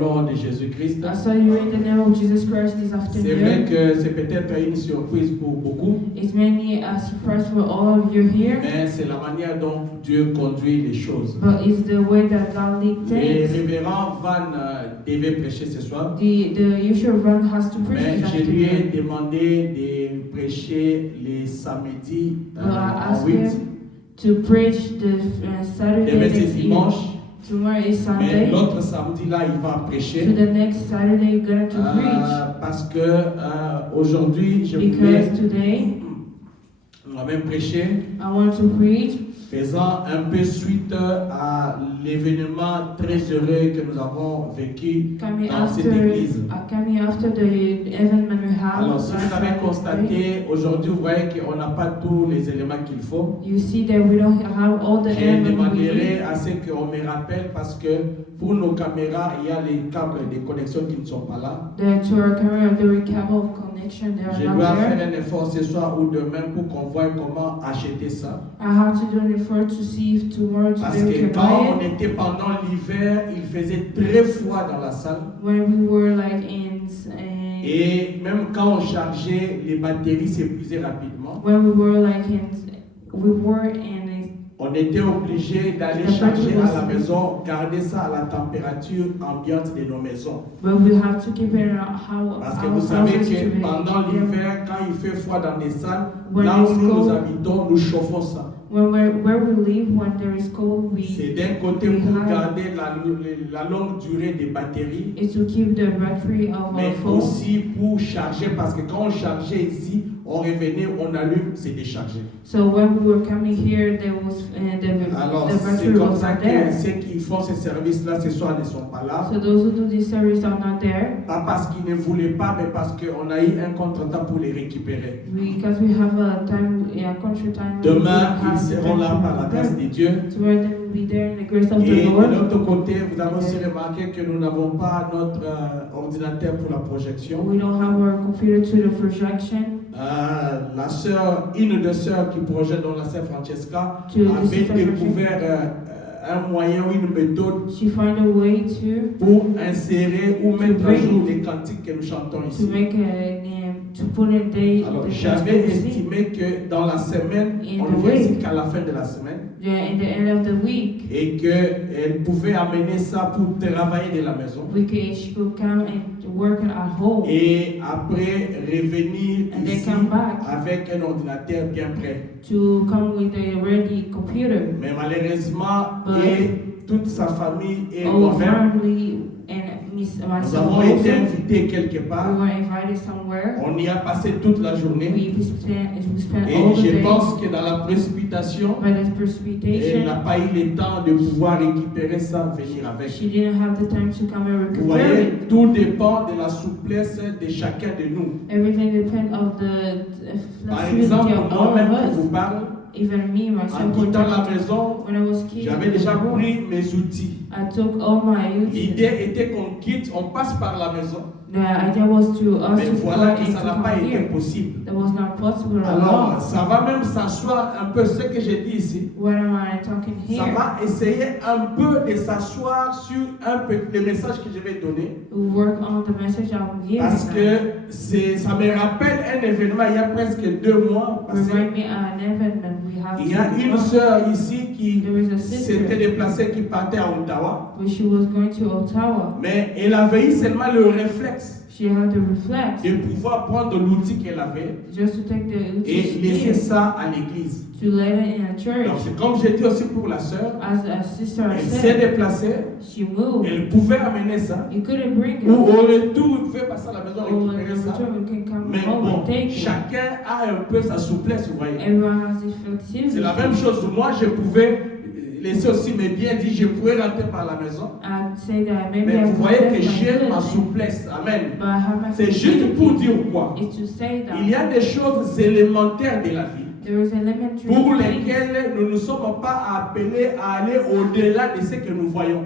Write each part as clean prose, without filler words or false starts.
Nom de Jésus-Christ. I saw you in the name of Jesus Christ this C'est vrai afternoon. que c'est peut-être une surprise pour beaucoup, It's mainly a surprise for all of you here, mais c'est la manière dont Dieu conduit les choses. but it's the way that God leads Les things. révérends Van devaient prêcher ce soir, The usual run has to preach mais this je lui ai afternoon. demandé de prêcher les samedis But I en asked 8, him to preach the Saturday demain c'est next dimanche, evening. Tomorrow is mais Sunday. l'autre samedi là il va To prêcher. the next Saturday you're going to preach. Parce que aujourd'hui je Because voulais, today on va même prêcher, I want to preach faisant un peu suite à l'événement très heureux que nous avons vécu coming dans cette after église. the event we had Alors, si last vous avez Saturday. constaté, aujourd'hui, vous voyez qu'on n'a pas tous les éléments qu'il faut. You see that we don't have all the Je elements we demanderai need. à ce qu'on me rappelle parce que pour nos caméras, il y a les câbles de connexion qui ne sont pas là. To our camera, the cable of connection, they Je are dois not faire there. un effort ce soir ou demain pour qu'on voit comment acheter ça. I have to do an effort to see if tomorrow Parce today we que can quand on buy it. était pendant l'hiver, il faisait très froid dans la salle. When we were like in Et même quand on chargeait, les batteries s'épuisaient rapidement. when we were like in On était obligé d'aller charger à la maison, garder ça à la température ambiante de nos maisons. but we have to keep it how Parce que vous savez que pendant l'hiver, quand il fait froid dans les salles, là où nous habitons, nous chauffons ça. where we live, when there is cold, C'est d'un côté pour garder la longue durée des batteries, is to keep the battery of mais our phone. aussi pour charger, parce que quand on chargeait ici, on revenait, on allume, c'est déchargé. So when we were coming here, there was Alors, the c'est battery comme was ça not que there. ceux qui font ce service-là ce soir ne sont pas là. So those who do this service are not there. Pas parce qu'ils ne voulaient pas, mais parce qu'on a eu un contretemps pour les récupérer. Because we have a country time. Demain, ils seront là par la grâce de Dieu. Tomorrow they will be there in the grace of Et the de Lord. l'autre côté, vous avez aussi remarqué que nous n'avons pas notre ordinateur pour la projection. We don't have our computer to the projection. La sœur, une des sœurs qui projette, dont la sœur Francesca, avait découvert un moyen ou une méthode She find a way pour insérer ou mettre à jour les cantiques que nous chantons to ici. make to put a day. Alors, j'avais estimé que dans la semaine, on ne vient ici qu'à la fin de la semaine, In the end of the week, et qu'elle pouvait amener ça pour travailler de la maison. she could come and work at home. Et après revenir And they ici come back avec un ordinateur bien prêt. to come with a ready computer. Mais malheureusement, But et toute sa famille et our moi-même, family and nous myself avons été also, invités quelque we part. were invited somewhere. On y a passé toute la journée. We spent Et all the je day. pense que dans la précipitation, By the elle precipitation, n'a pas eu le temps de pouvoir récupérer ça, venir avec. she didn't have the time to come and Vous recuperate voyez, it. tout dépend de la souplesse de chacun de nous. Everything depends on the Par flexibility exemple, of all moi-même of qui vous us. parle, Even me, myself, en quittant la maison, when I was kid, j'avais déjà pris mes outils. I took all my L'idée utenils. était qu'on quitte, on passe par la maison. The idea was to us Mais to voilà fly que ça into n'a pas come été here. possible. That was not possible at Alors, all. ça va même s'asseoir un peu, ce que j'ai dit ici. What am I talking Ça here? va essayer un peu de s'asseoir sur un peu le message que je vais donner. We work on the message I'm giving. Parce que ça me rappelle un événement il y a presque 2 mois passé. Remind me an event that we have. Il y a une sœur ici qui There is a s'était sister, déplacée, qui partait à Ottawa. when she was going to Ottawa. Mais elle avait eu seulement le réflexe She had the reflex de pouvoir prendre l'outil qu'elle avait just to take the et laisser ça à l'église. to let it in a church. Donc c'est comme j'ai dit aussi pour la sœur, As a sister elle s'est said, déplacée, she moved. elle pouvait amener ça, You couldn't bring ou it. au retour, il pouvait passer à la maison Or récupérer in ça. return, you can come Mais home bon, and take it. chacun a un peu sa souplesse, vous voyez. Everyone has this flexibility. C'est la même chose. Moi, je pouvais laisser aussi mes biens, dire je pourrais rentrer par la maison. I'd say that maybe Mais I vous could voyez take que my j'ai ma goods, souplesse. Amen. but I have my C'est juste flexibility. pour dire quoi? Is to say that Il y a des choses élémentaires de la vie there is elementary pour things lesquelles nous ne sommes pas appelés à aller au-delà de ce que nous voyons.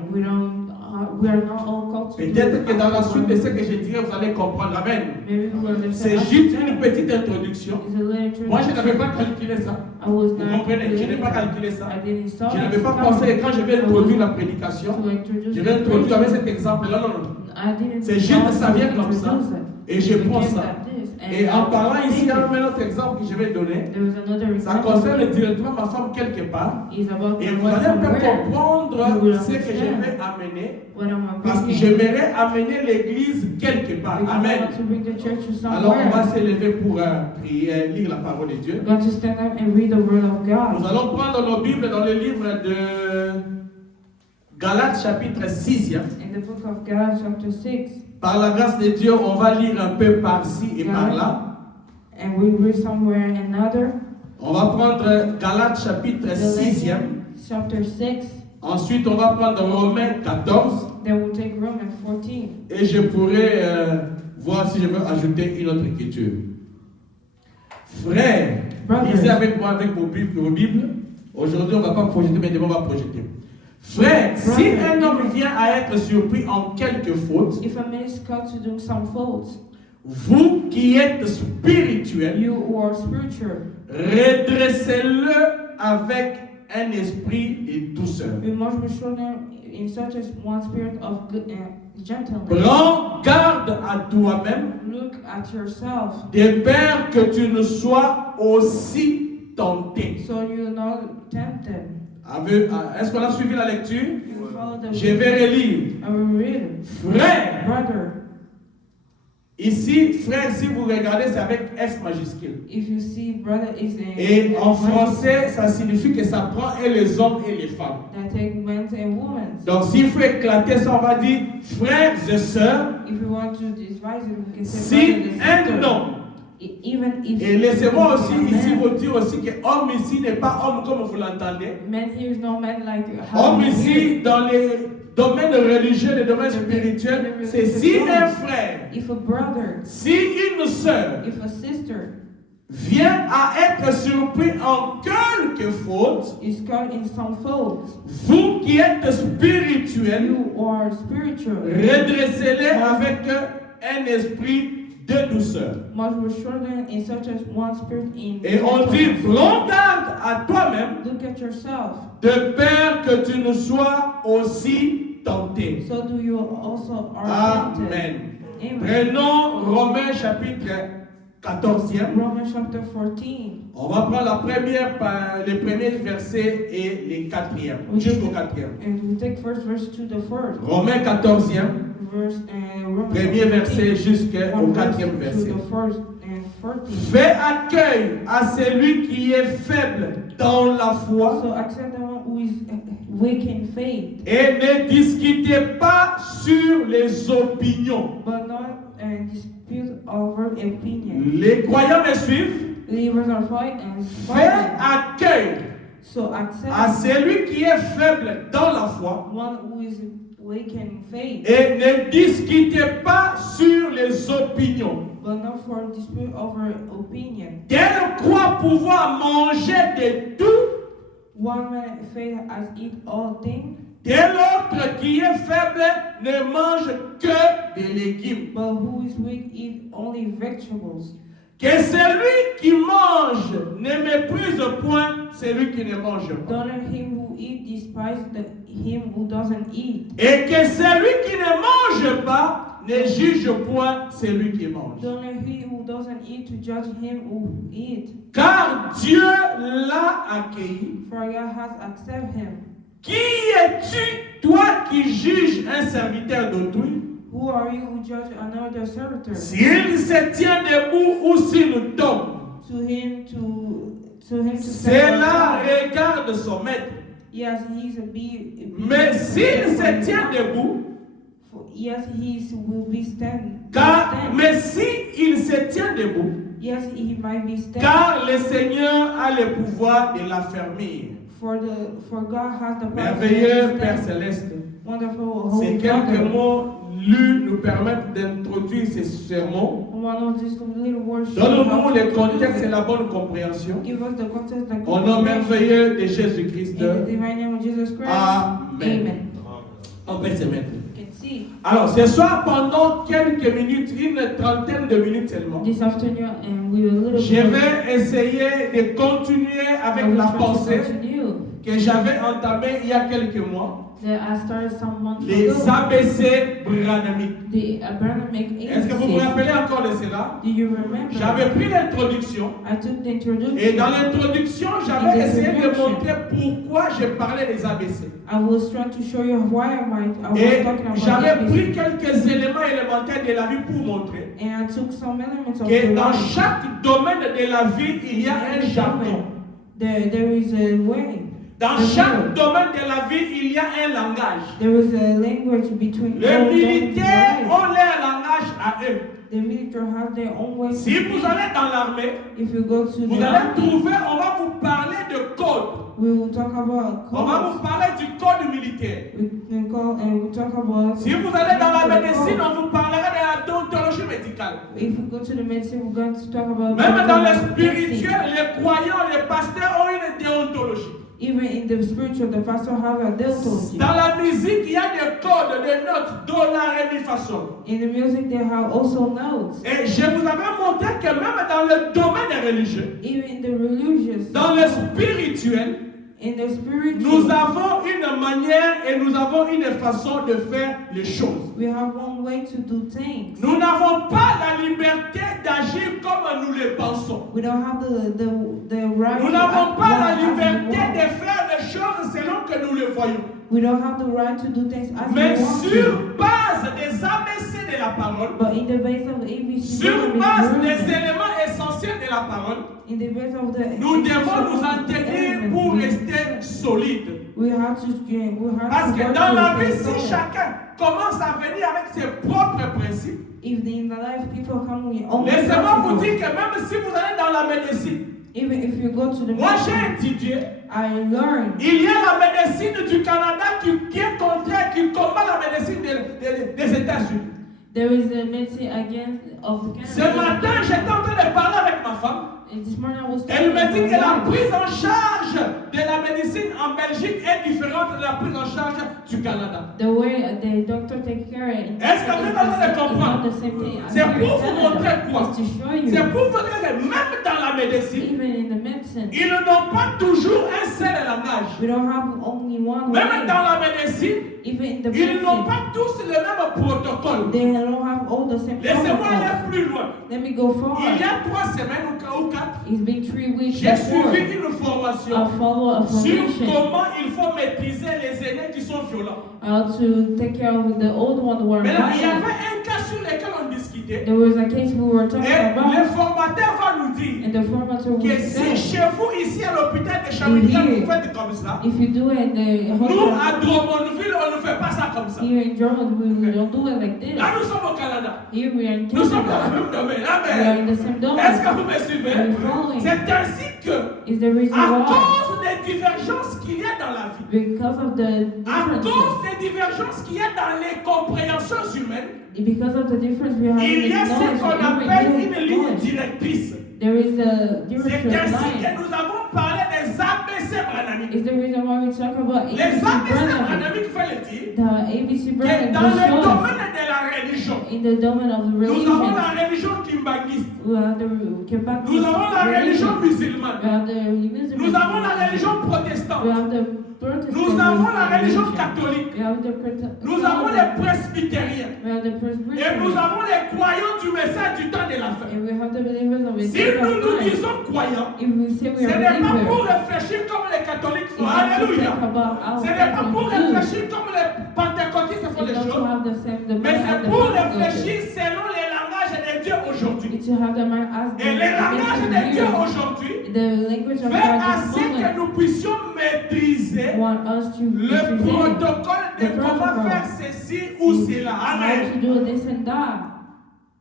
we are not all called to Peut-être do. que dans la suite de ce que je dirai, vous allez comprendre. Amen. Maybe we will C'est understand. juste une petite introduction. It's a little Moi, je n'avais pas calculé ça. I was Vous not comprenez? Je n'ai pas calculé ça. I didn't start Je n'avais pas to pensé, et quand je vais introduire la prédication, introduce je the vais introduire avec preaching. cet exemple. Non, non, non. C'est juste, ça vient comme ça. Et je prends ça. Et en parlant ici, il y a un autre exemple que je vais donner. Ça concerne directement ma femme quelque part. Et vous allez un peu comprendre ce que je vais amener. Parce que j'aimerais amener l'église quelque part. Amen. Alors on va se lever pour prier, lire la parole de Dieu. Nous allons prendre nos Bibles dans le livre de Galates chapitre 6. Par la grâce de Dieu, on va lire un peu par-ci et par-là. On va prendre Galates chapitre 6. Ensuite, on va prendre Romains 14. Et je pourrais voir si je veux ajouter une autre écriture. Frères, lisez avec moi avec vos Bibles. Aujourd'hui, on ne va pas projeter, mais demain, on va projeter. Frère, si un homme vient à être surpris en quelque faute, vous qui êtes spirituels, redressez-le avec un esprit de douceur. Prends garde à toi-même, de peur que tu ne sois aussi tenté. Est-ce qu'on a suivi la lecture? Je vais relire. Frère. Ici, frère, si vous regardez, c'est avec F majuscule. Et en français, ça signifie que ça prend et les hommes et les femmes. Donc, s'il faut éclater ça, on va dire frères et sœurs. Si un homme, et laissez-moi aussi ici vous dire aussi que homme ici n'est pas homme comme vous l'entendez. Homme ici dans les domaines religieux, les domaines spirituels, c'est si un frère, si une sœur vient à être surpris en quelque faute, vous qui êtes spirituels, redressez-les avec un esprit de douceur. Et on dit, prends garde à toi-même, de peur que tu ne sois aussi tenté. Amen. Prenons Romains chapitre 14. On va prendre les premiers versets et les 4e, jusqu'au 4e. Romains 14. Premier verset jusqu'au 4e verset. Fais accueil à celui qui est faible dans la foi et ne discutez pas sur les opinions. Les croyants me suivent. Fais accueil à celui qui est faible dans la foi. Et ne discutez pas sur les opinions. Quel croit pouvoir manger de tout, tel autre qui est faible ne mange que des légumes. Que celui qui mange ne méprise point celui qui ne mange pas. Et que celui qui ne mange pas ne juge point celui qui mange. Car Dieu l'a accueilli. Qui es-tu, toi qui juges un serviteur d'autrui? S'il se tient debout ou s'il tombe, cela regarde son maître. Mais s'il se tient debout, mais si il se tient debout, car le Seigneur a le pouvoir de l'affermir. Merveilleux Père Céleste, ces quelques mots lus nous permettent d'introduire ces sermons. Donne-nous le contexte et la bonne compréhension. Au nom merveilleux de Jésus-Christ. Amen. On peut se mettre. Alors, ce soir, pendant quelques minutes, une trentaine de minutes seulement, je vais essayer de continuer avec la pensée que j'avais entamée il y a quelques mois. I started some months Les ago. ABC branhamiques. The Abrahamic Est-ce que vous vous rappelez encore de cela? Do you remember? J'avais pris l'introduction. I took the introduction. Et dans l'introduction, j'avais essayé de montrer pourquoi je parlais des ABC. I was trying to show you why I was Et talking about j'avais ABC. pris quelques éléments élémentaires de la vie pour montrer And I took some elements of que the dans life. chaque domaine de la vie, il y a un jargon. There is a way. Dans chaque domaine de la vie, il y a un langage. There is a language between Les all militaires domains. ont leur langage à eux. The military have their own way. Si vous allez dans l'armée, If you go to vous the allez army, trouver, on va vous parler de code. we will talk about On va codes. vous parler du code militaire. We call and we talk about. Si vous allez dans la médecine, on vous parlera de la déontologie médicale. If we go to the medicine, we're going to talk about. Même dans le medicine. spirituel, les croyants, les pasteurs ont une déontologie. Even in the spiritual, the pastor have a deontology. Dans la musique, il y a des codes, des notes, do, la, ré, mi, fa, sol. In the music, they have also notes. Et je vous avais montré que même dans le domaine des religieux, Even in the religious, dans le spirituel, in the spiritual, nous avons une manière et nous avons une façon de faire les choses. we have one way to do things. Nous n'avons pas la liberté d'agir comme nous le pensons. We don't have the right. Nous to n'avons act pas la as we liberté want. de faire les choses selon que nous le voyons. We don't have the right to do things as Mais we want to. sur base des ABC de la parole, But in the base of ABC, sur base des éléments essentiels de la parole, in the base of the nous devons nous en tenir pour rester solides. We have to Parce que work dans la to vie, stay si solid. chacun commence à venir avec ses propres principes, If in the life people come with own laissez-moi vous principles, dire que même si vous allez dans la médecine, even if you go to the moi j'ai medicine, étudié, I learned il y a la médecine du Canada qui est contraire, qui combat la médecine des États-Unis. there is a medicine against of the Ce Canada. matin, j'étais en train de parler avec ma femme. And this morning I was Elle me dit talking que la about prise en charge de la médecine en Belgique est différente de la prise en charge du Canada. the way the doctor take care of Est-ce que vous êtes en train de comprendre? the same thing. C'est pour vous montrer quoi? It's to show you. C'est pour vous montrer que même dans la médecine, Even in the medicine, ils n'ont pas toujours un seul langage. we don't have only one Même way. dans la médecine, Even in the ils n'ont medicine, pas tous le même protocole. they don't have all the same Laissez-moi protocols. aller plus loin. Let me go Il forward. y a 3 semaines ou 4, It's been 3 weeks j'ai before suivi une formation a follow-up sur formation comment il faut maîtriser les aînés qui sont violents. to take care of the old one who were Mais là, il y violent. avait un cas sur lequel on discutait. There was a case we were talking Et le about, formateur va nous dire and the formator que would si say, chez vous, ici à l'hôpital de Chamonix, vous faites comme ça, if you do it in the nous hospital à Drummondville, on ne fait pas ça comme ça. here in Germany, we don't do it like this. Là, nous sommes au Canada. Here we are in Nous sommes dans Canada. le même domaine. We are Amen. in the same Est-ce que domain. vous me suivez? Are you following? C'est ainsi que, Is the reason à why. cause des divergences qu'il y a dans la vie, Because of the à differences. cause des divergences qu'il y a dans les compréhensions humaines, Because of the difference we have il in y a ce knowledge, qu'on in appelle une human ligne knowledge, directrice. there is a C'est difference ainsi que line. nous avons parlé des ABC branhamiques. Is the reason why we talk about Les ABC ABC Branham. branhamiques veulent dire The ABC que Branham dans le shows domaine de la religion, in the domain of the nous avons religion. la religion kimbanguiste, We have the Baptist nous avons la religion religion. musulmane, We have the Muslim. nous avons la religion We protestante, have the Protestant. nous avons la religion religion. catholique, We have the nous avons les presbytériens We have the et nous Presbyterian. avons les croyants du message du temps de la fin. And we have the believers of the Si nous nous disons croyants, If we say ce we are n'est pas pour believers, réfléchir comme les catholiques font. we have to Alléluia. think about our Ce n'est pas pour faith and réfléchir comme les pentecôtistes font do. les It's not to choses, have the same the mais mind c'est as the pour Pentecostals. réfléchir selon les langages des dieux aujourd'hui. It's to have the mind as Et les langages des dieux the aujourd'hui the language of fait God à this ce que moment nous puissions maîtriser want us to le represent protocole de the comment protocol. faire ceci ou cela. how Amen. to do this and that.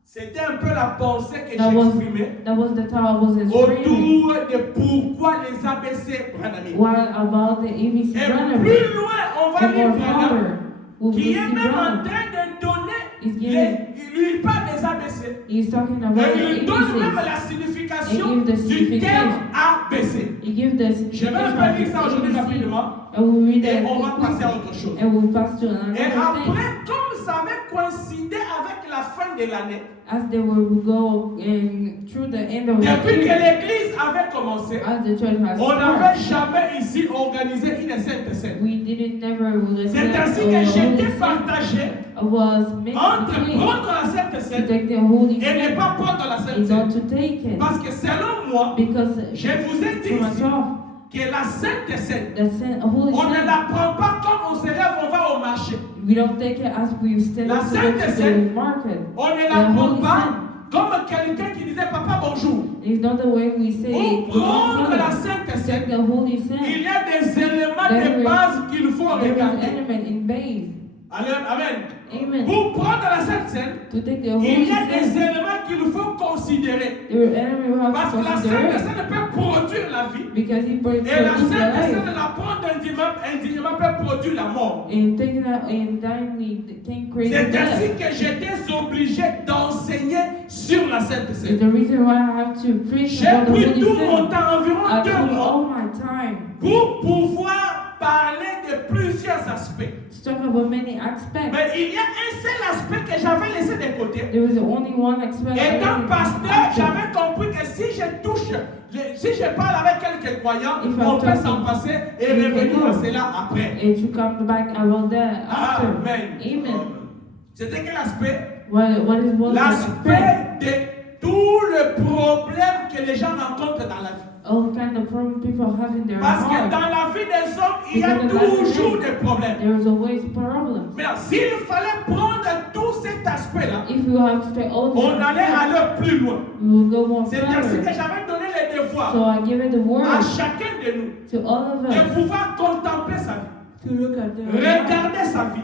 C'était un peu la pensée que That was j'exprimais that was the time I was explaining. autour de pourquoi les ABC branhamiques. What about the ABC Et Branham? plus loin, on va The lire more Branham, farther will qui we est see même en Branham train de donner, is giving il parle des ABC. He's talking about Et il donne même ABCs. la signification And give the du terme signification. ABC. He gives the Je vais un peu lire ça aujourd'hui rapidement. And we'll read Et it on va passer à autre chose. and we'll pass to another Et thing. après, comme ça avait coïncidé avec la fin de l'année, As they will go in through the end of the depuis que year, l'église avait commencé, as the church has on n'avait started, jamais ici organisé une sainte scène. we didn't never C'est ainsi que j'étais partagé was made entre between prendre la sainte to scène take the Holy et ne Spirit pas prendre la sainte and not scène. to take it. Parce que selon moi, Because je vous ai dit for ici myself, que la sainte scène, the Holy on ne Spirit, la prend pas comme on se lève, on va au marché. we don't take it as we stand La up to go Sainte to Seine, the market. On ne The la prend Holy pas Spirit comme quelqu'un qui disait papa bonjour. is not the way we say Pour it. prendre la To sainte take scène, the Holy il Spirit, y a des éléments de base qu'il faut there is an regarder. element in base. Amen. Amen. Pour prendre la sainte scène, To take the il Holy y a des Spirit, éléments qu'il faut considérer. the enemy will have Parce to que la consider sainte it. scène peut produire la vie. Because he Et la produces the sainte life. scène, la prendre indignement peut produire la mort. And taking that and dying we can create C'est ainsi death. que j'étais obligé d'enseigner sur la sainte It's scène. the reason why I have to preach J'ai about the pris Holy tout mon Spirit. temps, environ I 2 took mois, all my time pour pouvoir parler de plusieurs aspects. to talk about many aspects. Mais il y a un seul aspect que j'avais laissé de côté. There was only one aspect. I Étant didn't pasteur, touch. j'avais compris que si je touche, si je parle avec quelques croyants, If on I'm peut talking, s'en passer et you can revenir go. à cela après. And to come back about that after. Amen. Amen. C'était quel aspect? What is one aspect? L'aspect de tout le problème que les gens rencontrent dans la vie. All kind of problem people have in their Parce que heart. dans la vie des hommes, il y a Because in life toujours des problèmes. There is always problems. Mais s'il fallait prendre tout cet aspect-là, If you have to take all this on allait aspect, aller plus loin. we will go more C'est ainsi que further. j'avais donné les devoirs So I give it the à word chacun de nous to all of de us pouvoir contempler sa vie, to look at their life, regarder sa vie,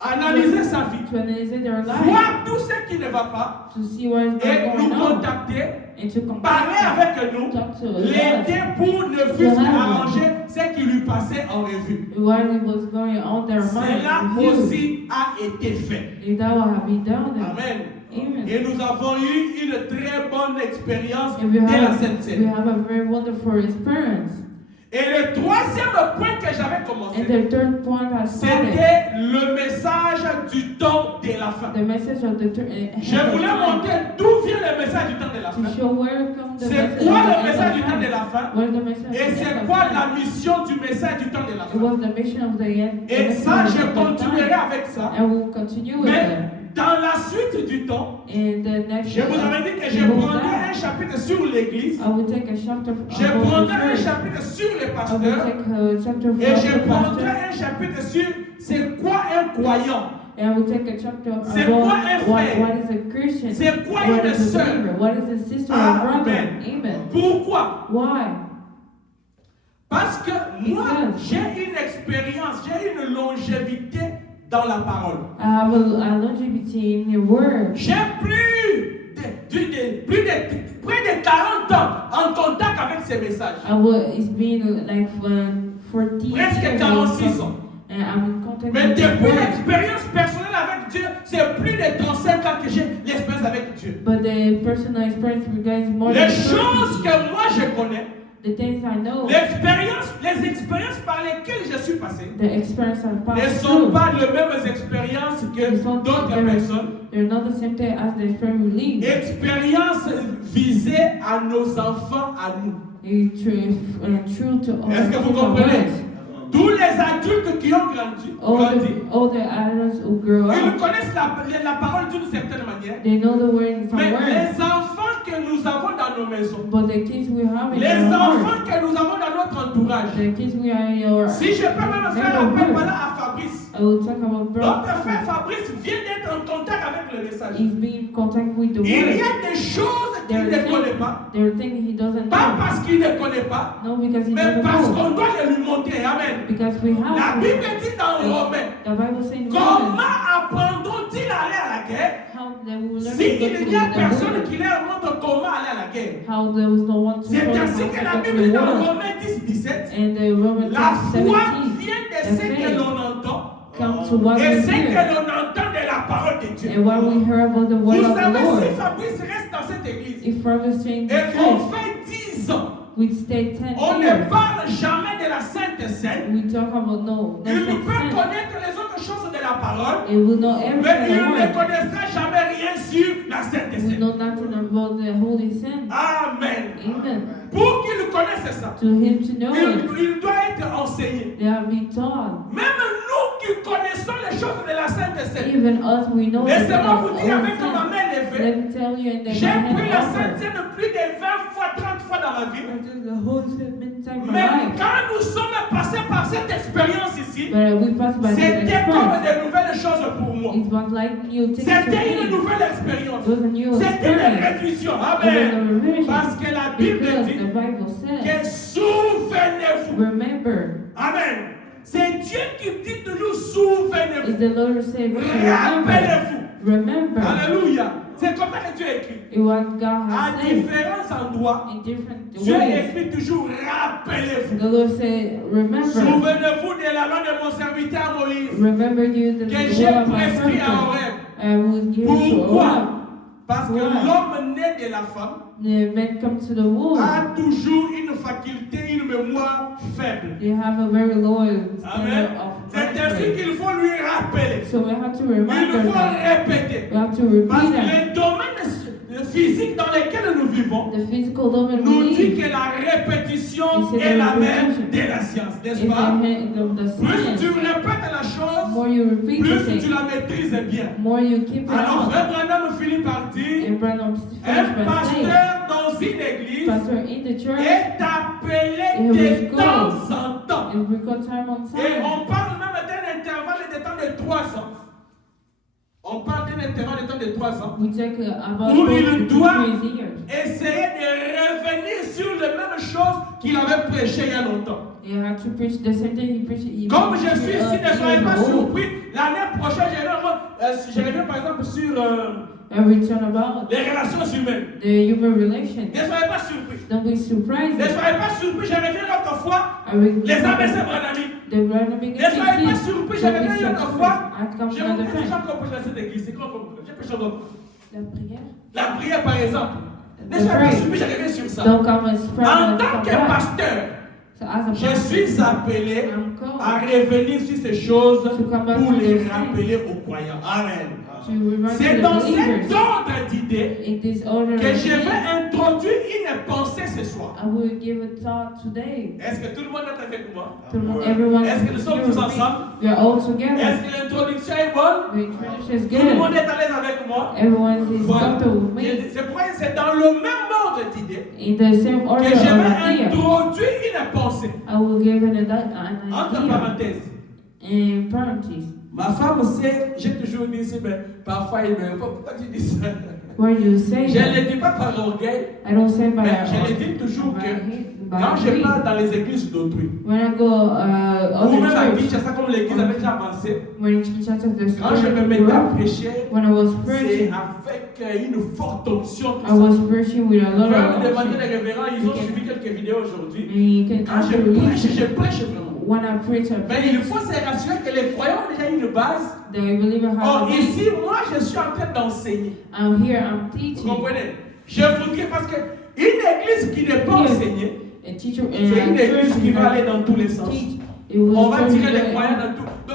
analyser sa vie, to analyze their life, voir tout ce qui ne va pas to see what is et nous going on, contacter, and to parler contact avec nous, talk to us l'aider pour ne fût-ce qu'arranger ce qui lui passait en revue. what was going on in their Cela mind. aussi a été fait. And that will have been done. Amen. Amen. Et nous avons eu une très bonne expérience And we de la have, Sainte we Seine. have a very wonderful experience. Et le troisième point que j'avais commencé, And the third point I started, c'était le message du temps de la fin. the message of the Je voulais montrer d'où vient le message du temps de la to fin. show where comes the C'est message quoi of the le end message of du temps de time. la fin? What is the message Et of the c'est end of quoi time? la mission du message du temps de la It fin? was the mission of the end. the Et message ça, of je the continuerai time. avec ça. And we'll continue with Mais it. dans la suite du temps, In the next je vous avais dit que je prendrai un chapitre sur l'église. I will take a chapter Je about prendrai the un church. chapitre sur les I will pasteurs. take a chapter Et je about the prendrai pastor. un chapitre sur c'est quoi un croyant. And I will take a chapter C'est about quoi un frère? what is a Christian. C'est quoi What une is a sœur? believer? What is a sister or brother? Amen. Amen. Pourquoi? Why? Parce que moi, Because j'ai une expérience, j'ai une longévité dans la parole. I have a longevity in the word. J'ai près de 40 ans en contact avec ces messages. It's been like 40 Presque years 46 ans. and I'm in contact Mais with the depuis word. l'expérience personnelle avec Dieu, c'est plus de 35 ans que j'ai l'expérience avec Dieu. But the personal experience with God is more Les than choses 30. que moi je connais, The things I know, les expériences par lesquelles je suis passé, the experience I've ne passed sont through, pas les mêmes expériences que d'autres personnes. they're not the same thing as the experience we live. Expériences visées à nos enfants, à nous. It's true to all Est-ce que vous of comprenez? us. Tous les adultes qui ont grandi, All the adults who grow ils up, connaissent la parole d'une certaine manière. they know the word in some Mais words. les enfants que nous avons dans nos maisons, But the kids we have in les our heart, enfants que nous avons dans notre entourage, the kids we are in our, si je peux même faire appel voilà, à Fabrice, I will talk about notre frère brother. Fabrice vient d'être en contact avec le message. He's being in contact with the Il y word. a des choses qu'il ne connaît pas, There are things he doesn't pas know. parce qu'il ne connaît pas, No, because he mais doesn't parce know. qu'on doit les lui montrer. Amen. Because we La have to. Bible dit dans Romains, The Bible says in comment Romans, apprendront-ils à aller à la guerre how they will learn si to go il n'y a to the personne word. qui leur montre comment aller à la guerre? How there was no one to C'est show them ainsi how que to la go to Bible dit the dans word. Romains 10, 17, And the Romans la foi 17 vient de ce que l'on entend comes to what et we ce hear que l'on entend de la parole de Dieu. And what we heard about the word Vous of the savez, Lord. si Fabrice reste dans cette église, If Fabrice stayed in the et on church, fait 10 ans, we'd stay 10 on ne years. parle jamais de la Sainte Seine. We talk about no. Il peut connaître les autres choses de la parole, It will know mais everything il the ne word. connaîtra jamais rien sur la Sainte We Seine. know nothing about the Holy Sin. Amen. Amen. Pour qu'il connaisse ça, To him to know it, il doit être enseigné. they have been taught. Même nous qui connaissons les choses de la Sainte Seine. Even us, we know the Laissez-moi of vous dire Holy avec ma Sin. main levée, Let me tell you in the j'ai pris la Sainte hand Seine plus de 20 fois, 30 fois dans ma vie. the Holy Sin many times in my Mais life. quand nous sommes passés par cette expérience ici, But we passed by that c'était comme experience. de nouvelles choses pour moi. It was like new things to C'était une me. nouvelle expérience. It was a new C'était une experience. révision. It was a Amen. revision. Parce que la Bible Because dit the Bible says, que souvenez-vous. remember, Amen. C'est Dieu qui dit de nous souvenez-vous. is the Lord saying, remember. Rappelez-vous. Remember. Alléluia. C'est comme ça que Dieu écrit. It what God À has said différents endroits, in different Dieu ways. écrit toujours rappelez-vous. The Lord said, remember. Souvenez-vous de la loi de mon serviteur Moïse Remember you the que j'ai word of my prescrit à servant. Horeb. I will give you to Pourquoi? Oreb. Parce que Pourquoi? l'homme né de la femme The men come to the womb. a toujours une faculté, une mémoire faible. They have a very low Amen. standard of C'est ainsi memory. qu'il faut lui rappeler. So we have to Il remember faut that. répéter. We have to Parce repeat que that. les domaines physiques dans lesquels nous vivons The physical domain we nous dit live que la répétition C'est est la la mère répétition. de la science, n'est-ce is pas? the Plus science. tu répètes la chose, More you repeat the plus tu thing, la maîtrises bien. more you keep it Alors, up. Frère Branham finit par dire, And Branham un finished by saying, pasteur dans une église pastor in the church, est appelé It de was temps en temps. every good time on Et time. on parle même d'un intervalle de temps de 3 ans. On parle d'un intervalle de temps de 3 ans. We take about Où 2 il to doit 3 years. essayer de revenir sur les mêmes choses qu'il avait prêché il y a longtemps. You have to preach the same thing he preached. Comme je suis ici, ne soyez pas surpris. L'année prochaine, je reviens par exemple sur Every turn about les relations humaines. the human relation. Ne soyez pas surpris. Don't be surprised. Ne soyez pas surpris, je reviens l'autre fois. I will Les ABC Branhami. the random Ne soyez pas surpris, je reviens une autre fois. I come Je vous another dis déjà time. qu'on prêche dans cette église. C'est quoi qu'on prêche? J'ai prêché encore. La prière. La prière, par exemple. Ne The soyez pas prayer. surpris, je reviens sur ça. Don't come as En tant que pasteur, So as a je pastor, suis appelé I'm called à revenir sur ces choses to come back pour to les those rappeler aux croyants. Amen. to remind C'est the dans cet believers. ordre d'idées In this order que of je vais things, introduire une pensée ce soir. I will give a thought today. Est-ce que tout le monde est avec moi? Everyone Est-ce que nous sommes tous ensemble? we are all together. Est-ce que l'introduction est bonne? The introduction is Tout le monde good. est à l'aise avec moi? Everyone is Voilà. comfortable with me. C'est pourquoi c'est dans le même ordre d'idées In the same order que je of vais idea, introduire une pensée. I will give an Entre idea parenthèses. in parentheses. Ma femme sait, j'ai toujours dit ça, mais parfois il me dit, pourquoi tu dis ça? Where you say Je ne that, le dis pas par orgueil, I don't say by mais je le dis toujours que quand je by parle dans les églises d'autrui, when I go ou other même à church, Kinshasa, comme l'église avait déjà avancé, when Kinshasa the quand je me spirit mettais à grew, prêcher, when I was c'est preaching, avec une forte onction. I was preaching with a Vous lot pouvez of me demander unction. les révérends, ils ont suivi quelques vidéos aujourd'hui. And you can Quand je prêche vraiment. when I preach, I Mais il faut se rassurer que les croyants ont déjà une base. the believer has Or a base. ici, moi, je suis en train d'enseigner. I'm here, I'm Vous teaching. comprenez? Je vous dis parce que une église qui n'est pas enseignée, A teacher c'est une église qui va aller dans tous les sens. On va tirer les croyants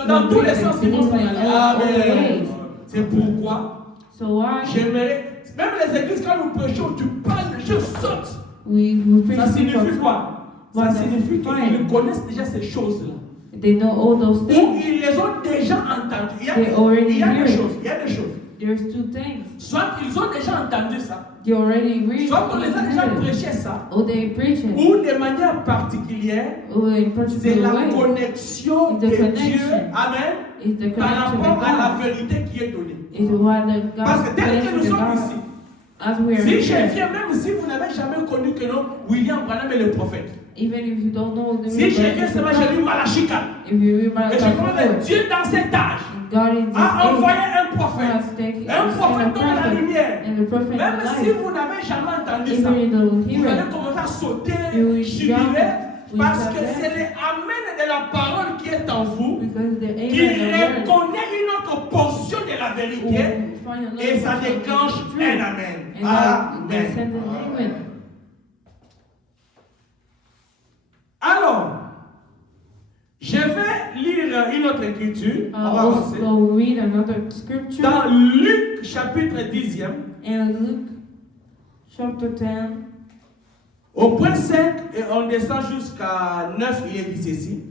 dans tous les sens. Ils vont s'en aller. Amen. C'est pourquoi So why j'aimerais, même les églises, quand nous prêchons, tu parles, je saute. we preach Ça signifie people quoi? Ça signifie qu'ils connaissent déjà ces choses-là. They know all those Ou things. ils les ont déjà entendues. Il y a They already des hear it. choses. Il y a des choses. There's two things. Soit ils ont déjà entendu ça, They already read soit on les a déjà it. prêché ça, Or they preach it. ou de manière particulière, Or in c'est la particular way. connexion It's de the Dieu, connection. amen, It's the par connection rapport with à la God. vérité qui est donnée. It's what the Parce God que tel que nous connection sommes with ici, God. As we are si je here, viens, même si vous n'avez jamais connu que non, William Branham est le prophète. even if you don't know the Si je viens seulement, j'ai lu Malachie 4. if you read my Et je comprends que Dieu dans cet âge God in this a envoyé age un prophète. has taken Un prophète dans la lumière. and the prophet in Même si life. vous n'avez jamais entendu ça, Even you don't vous hear allez it, commencer à sauter, You will jubiler. Parce que c'est l'amen de la parole qui est en vous, qui reconnaît une autre portion de la vérité, et ça déclenche un amen. Amen. Alors, je vais lire une autre écriture. On va avancer. Dans Luc chapitre 10e. Luke chapter 10. Au point 5, et on descend jusqu'à 9, il est dit ceci.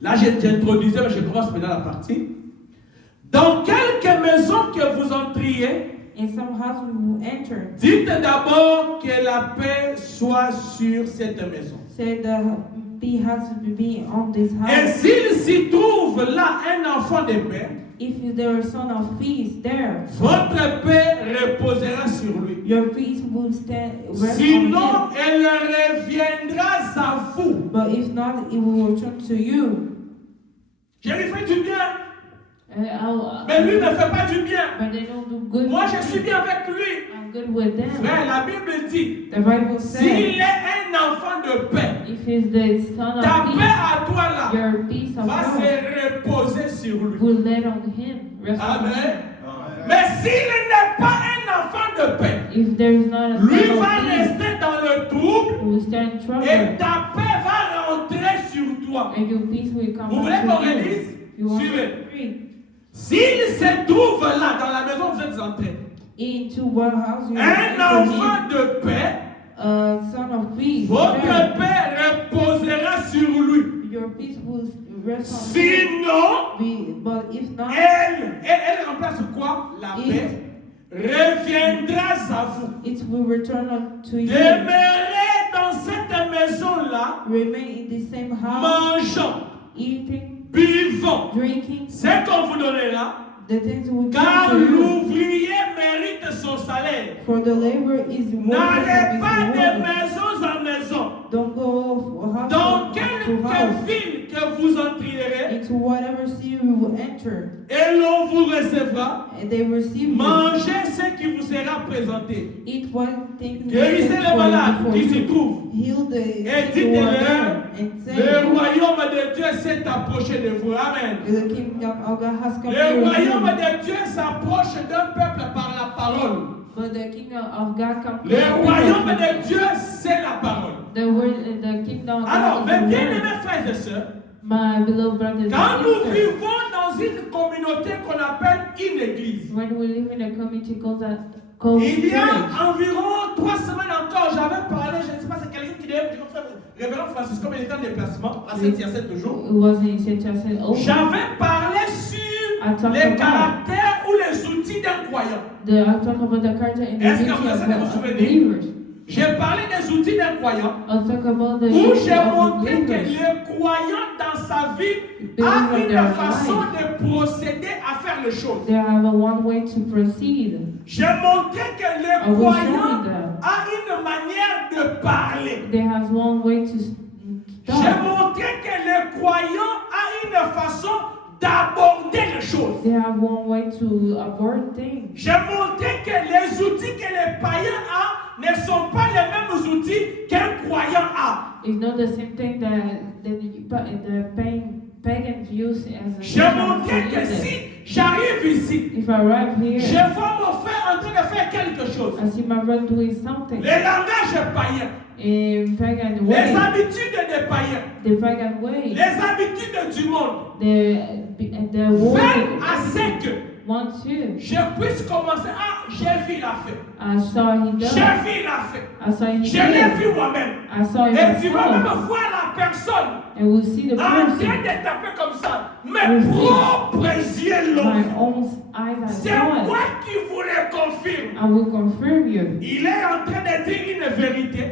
Là, j'introduisais, mais je commence maintenant la partie. Dans quelque maison que vous entriez, dites d'abord que la paix soit sur cette maison. Et s'il s'y trouve là un enfant de paix, if there is son of peace there, votre paix reposera sur lui. Your peace will stand. Sinon, elle reviendra à vous. But if not, it will return to you. Je lui fais du bien. Mais lui ne fait pas du bien. Moi, je suis bien avec lui. Frère, la Bible dit, s'il est un enfant de paix, ta paix à toi là va se reposer sur lui. Amen. Mais s'il n'est pas un enfant de paix, lui va rester dans le trouble et ta paix va rentrer sur toi. Vous voulez qu'on relise? Suivez. S'il se trouve là, dans la maison où vous êtes entrés, un enfant de paix, votre paix reposera sur lui. Sinon, elle remplace quoi? La paix reviendra à vous. Demeurez dans cette maison-là, mangeant, buvant, c'est qu'on vous donnera, car l'ouvrier mérite son salaire. N'allez pas de maison en maison. Dans quelque ville que vous entrerez, et l'on vous recevra, mangez ce qui vous sera présenté. Guérissez les malades qui s'y trouvent. Et dites-leur, le royaume de Dieu s'est approché de vous. Amen. Le royaume de Dieu s'approche d'un peuple par la parole. Le royaume de Dieu, c'est la parole. Alors, mes bien-aimés frères et sœurs, quand nous vivons dans une communauté qu'on appelle une église, il y a environ 3 semaines encore, j'avais parlé, je ne sais pas, c'est quelqu'un qui disait, Révérend Francisco, mais il était en déplacement, à Saint-Hyacinthe toujours. J'avais parlé sur les caractères ou les outils d'un croyant. Est-ce que vous vous souvenez? J'ai parlé des outils d'un croyant, où j'ai montré que le croyant dans sa vie a une façon de procéder à faire les choses. J'ai montré que le croyant a une manière de parler. J'ai montré que le croyant a une façon d'aborder les choses. J'ai montré que les outils que les païens ont ne sont pas les mêmes outils qu'un croyant a. It's not the same thing that the pagans use as a. J'ai montré que si j'arrive ici, if I arrive here, je vois mon frère en train de faire quelque chose. I see my brother doing something. Les langages païens. In pagan way. Les habitudes des païens. The pagan way. Les habitudes du monde. The world. Fait à ce que je puisse commencer. Ah, j'ai vu la fait. J'ai vu la fait. Je l'ai vu moi-même. Et tu vas même voir la personne en train de taper comme ça. Mes propres yeux l'ont. C'est moi qui vous le confirme. Il est en train de dire une vérité.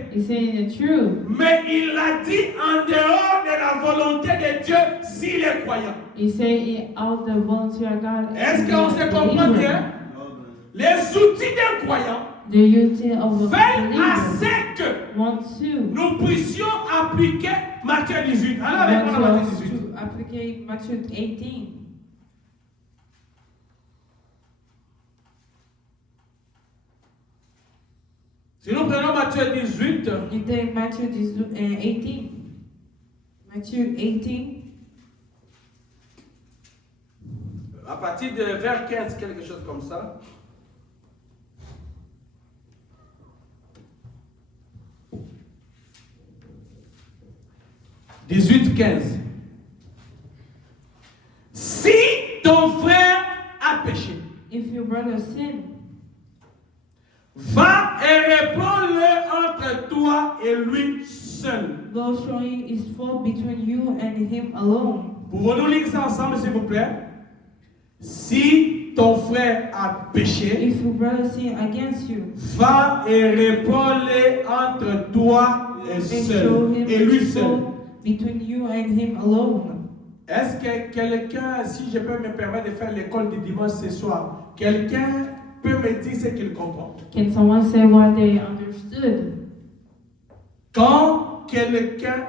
Mais il l'a dit en dehors de la volonté de Dieu s'il est croyant. Est-ce qu'on se comprend bien? Les outils d'un croyant veulent à ce que nous puissions appliquer Matthieu 18. Alors avec moi Matthieu 18. Appliquer Matthieu 18. Si nous prenons Matthieu 18, you take Matthew 18. Matthew 18. à partir de vers 15, quelque chose comme ça. « 18-15. Si ton frère a péché, If your brother sin, va et réponds-le entre toi et lui seul. go showing his fault between you and him alone. Pouvons-nous lire ça ensemble, s'il vous plaît? Si ton frère a péché, If your brother sin against you, va et réponds-le entre toi et and show seul, him et lui his seul. fault between you and him alone. Est-ce que quelqu'un, si je peux me permettre de faire l'école du dimanche ce soir, quelqu'un peut me dire ce qu'il comprend? Can someone say what they understood? Quand quelqu'un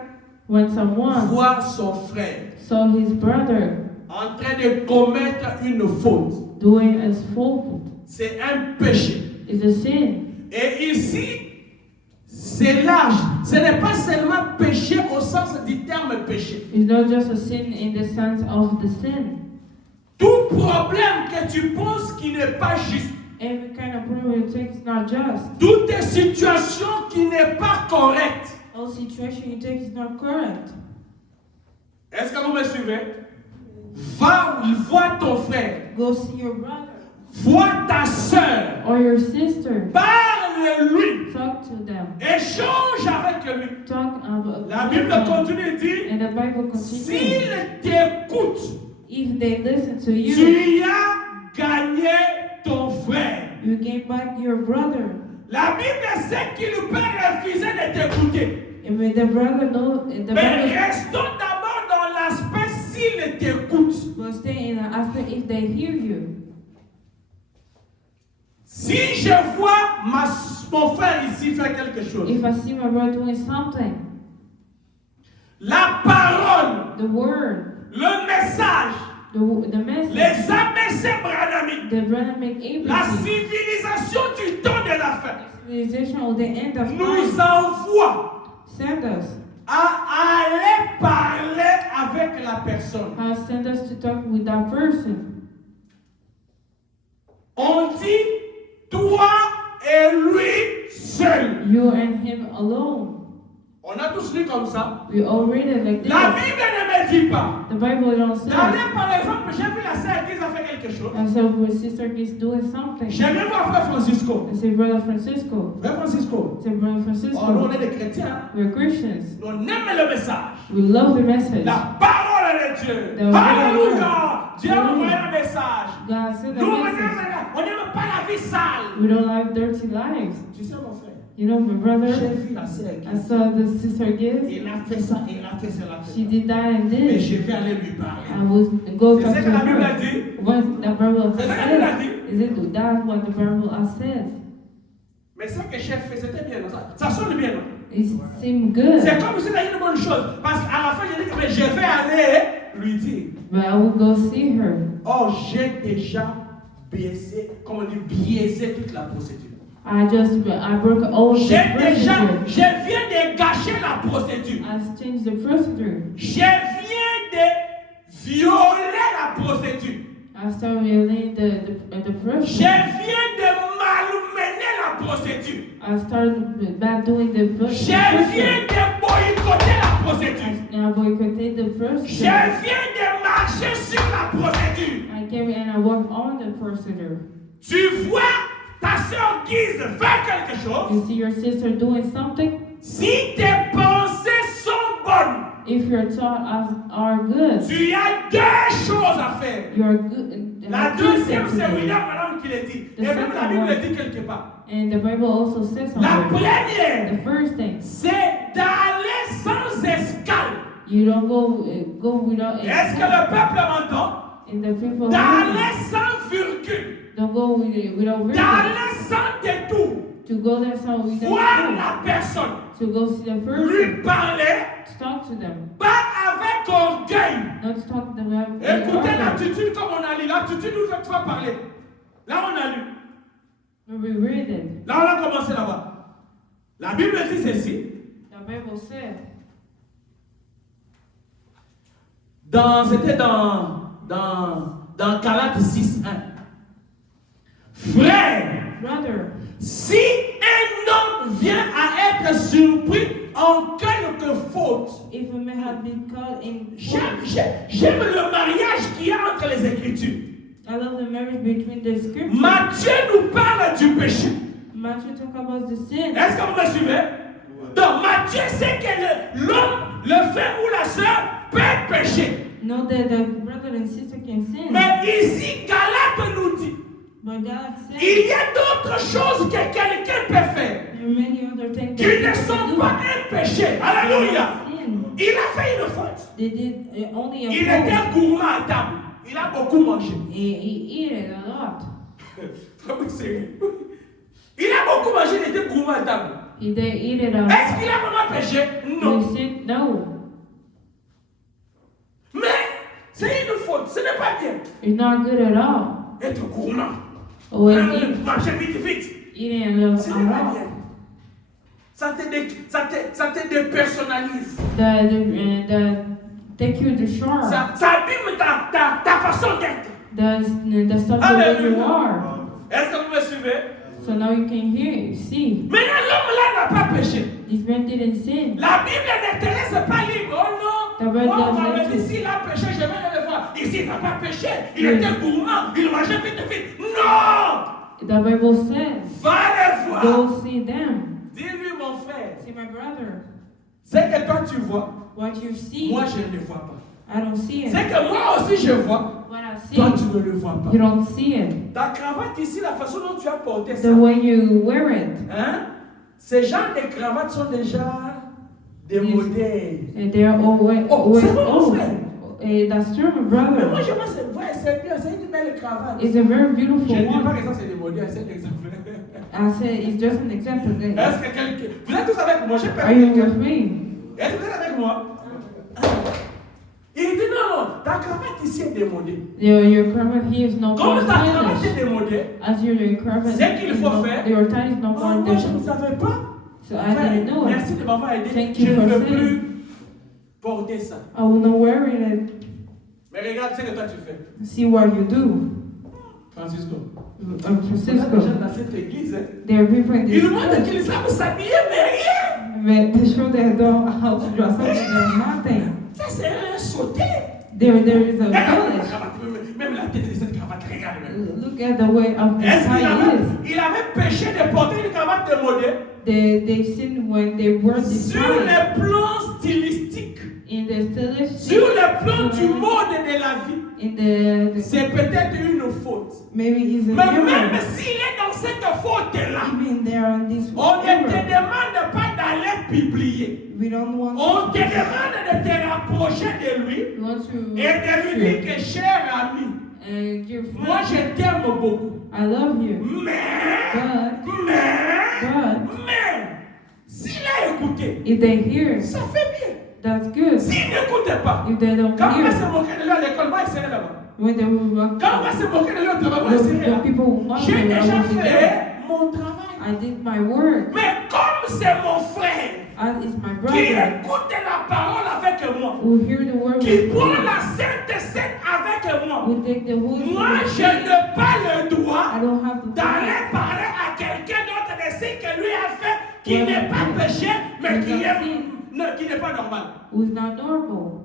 When someone voit son frère saw his brother en train de commettre une faute, doing a fault, c'est un péché. is a sin. Et ici, c'est large. Ce n'est pas seulement péché au sens du terme péché. It's not just a sin in the sense of the sin. Tout problème que tu penses qui n'est pas juste, Every kind of problem you take is not just. toute situation qui n'est pas correcte. All situation you take is not correct. Est-ce que vous me suivez? Va voir ton frère, Go see your brother vois ta soeur, or your sister. parle-lui, Talk to them. échange avec lui. Talk about La Bible continue et dit, and the Bible continues. s'il t'écoute, If they listen to you, tu as gagné ton frère. you gain back your brother. La Bible sait qu'il peut refuser de t'écouter. And when the brother knows, the Mais brother restons d'abord dans l'aspect s'il t'écoute. will stay in the aspect if they hear you. Si je vois mon frère ici faire quelque chose, If I see my brother doing something, la parole, the word, le message, the message, les ABC branamiques, the Branhamic la Abraham, civilisation du temps de la fin civilization of the end of nous time, envoie send us, à aller parler avec la personne. send us to talk with that person. On dit toi et lui seul. You and him alone. On a tous lu comme ça. We all read it like this. La Bible ne me dit pas. The Bible don't say. D'aller, par exemple, j'ai vu la sœur qui a fait quelque chose. And so my sister is doing something. J'ai vu voir frère Francisco. I say, Brother Francisco. Frère Francisco. I say, Brother Francisco. Oh, nous on est des chrétiens. We're Christians. Nous on aime le message. We love the message. La parole de Dieu. The Alléluia. Dieu a envoyé un message. God sent Nous a on message. n'aime pas la vie sale. We don't like dirty lives. Tu sais mon frère. You know, my brother, J'ai vu la sœur. I saw the sister give. Il a fait ça, il a fait ça, il a fait She ça. did that and Mais this. je vais aller lui parler. I was go C'est talk ce to que la Bible a her. dit. What the Bible C'est ça que la Bible a says. dit. Is it that what the Bible says? Mais ce que j'ai fait, c'était bien. Ça sonne bien. Non? It seemed good. C'est comme si c'était une bonne chose. Parce qu'à la fin, j'ai dit que je vais aller lui dire. But I will go see her. Oh, j'ai déjà biaisé, comment dire, biaisé toute la procédure. I broke all the Je viens procedure. de gâcher la procédure. I changed the procedure. Je viens de violer la procédure. I started violating the Je procedure. viens de malmener la procédure. I started bad doing the Je procedure. viens de boycotter la procédure. I boycotted the Je procedure. viens de marcher sur la procédure. I came and I walked on the procedure. Tu vois ta soeur Guise faire quelque chose. You see your sister doing something. Si tes pensées sont bonnes, If your thoughts are good, tu as deux choses à faire. you're good. La deuxième, c'est William Branham qui le dit. Et même la Bible le dit quelque part. And the Bible also says La something. première, The first thing, c'est d'aller sans escale. you don't go without. Est-ce que le peuple m'entend? And the people D'aller sans virgule. don't go without reason. D'aller sans détour. To go there so we Voir don't la personne. to go see the person. Lui parler. To talk to them. Pas avec orgueil. Not to talk to them. Écoutez l'attitude comme on a lu. L'attitude où tu vas parler. Là, on a lu. We read it. Là, on a commencé là-bas. La Bible dit ceci. The Bible said. C'était dans Galates 6:1. Frère, Brother, si un homme vient à être surpris en quelque faute, if a man had been caught in j'aime le mariage qu'il y a entre les Écritures. I love the marriage between the scriptures. Matthieu nous parle du péché. Matthew talk about the sin. Est-ce que vous me suivez? Donc Matthieu sait que l'homme, le frère ou la sœur peut pécher. Know that the brother and sister can sin. Mais ici, Galate nous dit, But God said, il y a d'autres choses que quelqu'un peut faire there are many other things qui ne sont pas un péché. Alléluia. Il a fait une faute. They did only a Il était gourmand à table. Il a beaucoup mangé. He ate it a lot. Très sérieux. Il a beaucoup mangé, il était gourmand à table. He did eat it a lot. Est-ce qu'il a vraiment péché? Non. He said no. Mais c'est une faute, ce n'est pas bien. It's not good at all. Être gourmand. Manger vite. Eating a little Ce n'est pas bien. Ça te dépersonnalise. Take you to shore. Ça abîme ta façon d'être. The stuff that you are. Est-ce que vous me suivez? So now you can hear, see. Maintenant, l'homme-là n'a pas péché. This man didn't sin. La Bible ne te laisse pas libre. Oh non. Moi, on m'avait dit s'il a péché, je vais le voir. Ici, il n'a pas péché. Il était gourmand. Il mangeait vite. Non! The Bible says, va les voir. Go see them. Dis-lui, mon frère. See my brother. C'est que toi, tu vois. What you see. Moi, je ne le vois pas. I don't see it. C'est que moi aussi, je vois. What I see. Toi, tu ne le vois pas. You don't see it. Ta cravate ici, la façon dont tu as porté ça. The way you wear it. Hein? Ces genres de cravates sont déjà démodées. And they're always c'est bon, frère. That's true, my Mais brother. moi, je vois, c'est bien, c'est une belle cravate. It's a very beautiful Je ne dis pas one. que ça, c'est démodé, c'est un exemple. I said it's just an example. Est-ce que quelqu'un... Vous êtes tous avec moi? Are you with me? Est-ce que vous êtes avec moi? Il dit non, ta cravate ici est démodée. Your cravat here is no Comme more ta cravate est stylish. démodée, As your cravat c'est qu'il faut no, faire. your tie is no Oh, more moi, je ne different. savais pas. So I didn't know it. Merci de m'avoir aidé. Thank Je you ne for veux saying. plus porter ça. I will not wear it. Mais regarde ce que toi tu fais. See what you do. Francisco. Francisco. Dans cette église, hein. There are people in Il this nous montre qu'ils savent s'habiller, mais rien. but they show they know how to dress up and they're nothing. Ça, c'est un sauté. There is a Regarde la village. cravate, même la tête de cette cravate, regarde. Look at the way of the Est-ce tie qu'il avait péché de porter une cravate démodée? They sin when they wear this Sur tie. le plan stylistique, In the stylish. sur le plan du mode de la vie, In the c'est peut-être une faute. maybe it's a Mais error. même s'il est dans cette faute-là, Even there on this on ne te error. demande pas d'aller publier. We don't want On te demande de te rapprocher de lui we want to et de lui dire que cher ami, dear moi friend, je t'aime beaucoup. I love you. Mais, s'il a écouté, If they hear, ça fait bien. that's good. S'il n'écoutait pas, If they don't quand on va se hear, moquer de lui à l'école, moi il serait là-bas. when they will walk, Quand on va se moquer de lui au travail, moi il serait the là. people will mock J'ai me. I déjà will be there. fait mon travail. I did my work. Mais comme c'est mon frère It's my qui brother écoute la parole avec moi, who hear the word qui with prend me, la Sainte Seine avec moi, who take the Holy moi je Spirit. n'ai pas le droit I don't have to d'aller parler à quelqu'un d'autre de ce que lui a fait, qui n'est pas péché, mais qui n'est pas normal. who's not normal.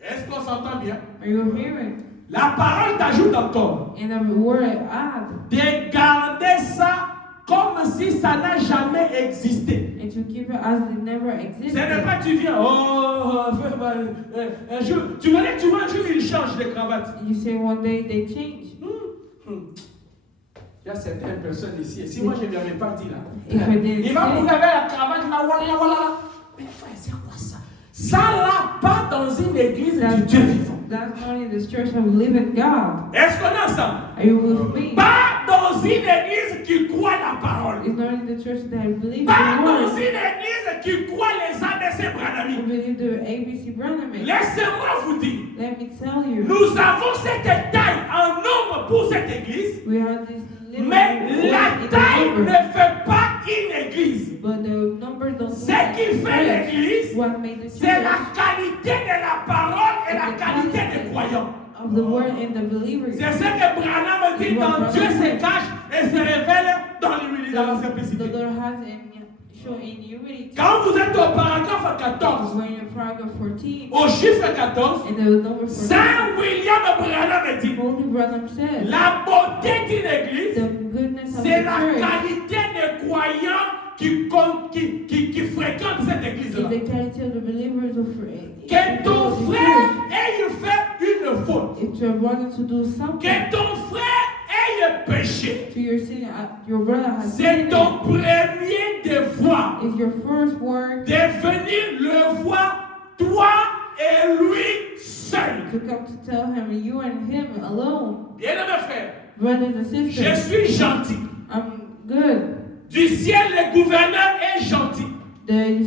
Est-ce qu'on s'entend bien? Are you hearing? La parole t'ajoute encore. And the word add, De garder ça comme si ça n'a jamais existé. and to keep it as it never Ce existed. n'est pas tu viens, un jour, tu vois un jour il change de cravate. You say one day they change. Il y a certaines personnes ici, et si moi je ne l'avais pas dit là, If il va vous laver la cravate là, voilà. Mais frère, c'est quoi ça? Ça là, pas dans une église du Dieu vivant. That's not in the church of living God. Est-ce qu'on est ensemble? Are you with me? Pas dans une église qui croit la parole. It's not in the church that believe Pas the dans word. une église qui croit les ABC I Branhami. believe the ABC Branham. Laissez-moi vous dire, Let me tell you. nous avons cette taille en nombre pour cette église, We have this little mais word la in the taille number, ne fait pas une église. but qui fait l'Église, c'est la qualité de la parole et la qualité des croyants. C'est ce que Branham dit dans Dieu se cache et se révèle dans l'humilité, dans la simplicité. Quand vous êtes au paragraphe 14, au chiffre 14, Saint William Branham dit la beauté d'une église, c'est la qualité des croyants qui fréquentent cette église-là. Que ton frère ait fait une faute, que ton frère ait péché, c'est ton premier devoir devenir le voir toi et lui seul. Bien-aimé frère, je suis gentil. Du ciel, le gouverneur est gentil. Il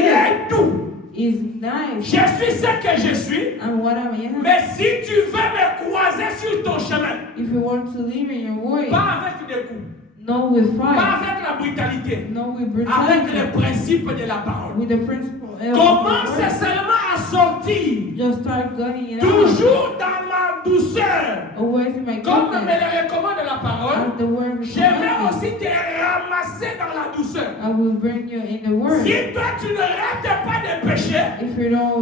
est doux. Je suis ce que je suis. Mais si tu veux me croiser sur ton chemin, pas avec des coups, pas avec la brutalité, avec les principes de la parole. Commence seulement à sortir, toujours dans la douceur, comme me le recommande la parole. Je vais aussi te ramasser dans la douceur. Si toi tu ne rates pas de péché,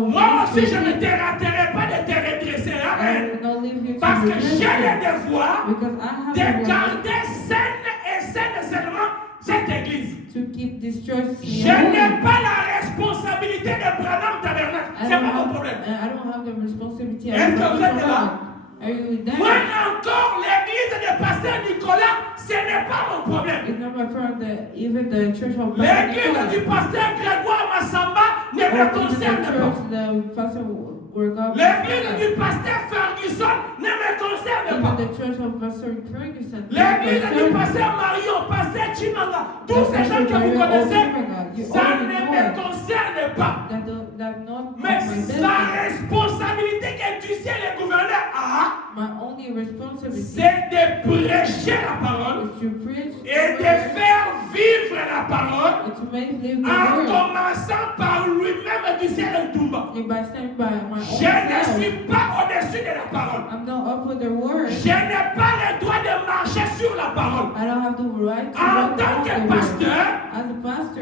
moi aussi je ne te raterai pas de te redresser. Amen. Parce que j'ai le devoir de garder saine et saine seulement cette église. Je n'ai pas la responsabilité de Branham Tabernacle. C'est pas mon problème. Est-ce que vous êtes là? Moi encore, l'église de pasteur Nicolas, ce n'est pas mon problème. L'église du pasteur Grégoire Massamba ne me concerne pas. L'église du pasteur Ferguson ne me concerne pas. L'église du pasteur Marion, pasteur Chimanga, tous ces gens que vous connaissez, ça ne me concerne pas. Mais la responsabilité que tu sais le gouverneur a, c'est de prêcher la parole et de faire vivre la parole en commençant par lui-même du ciel et tout bas. Je ne suis pas au-dessus de la parole. Je n'ai pas le droit de marcher sur la parole. En tant que pasteur,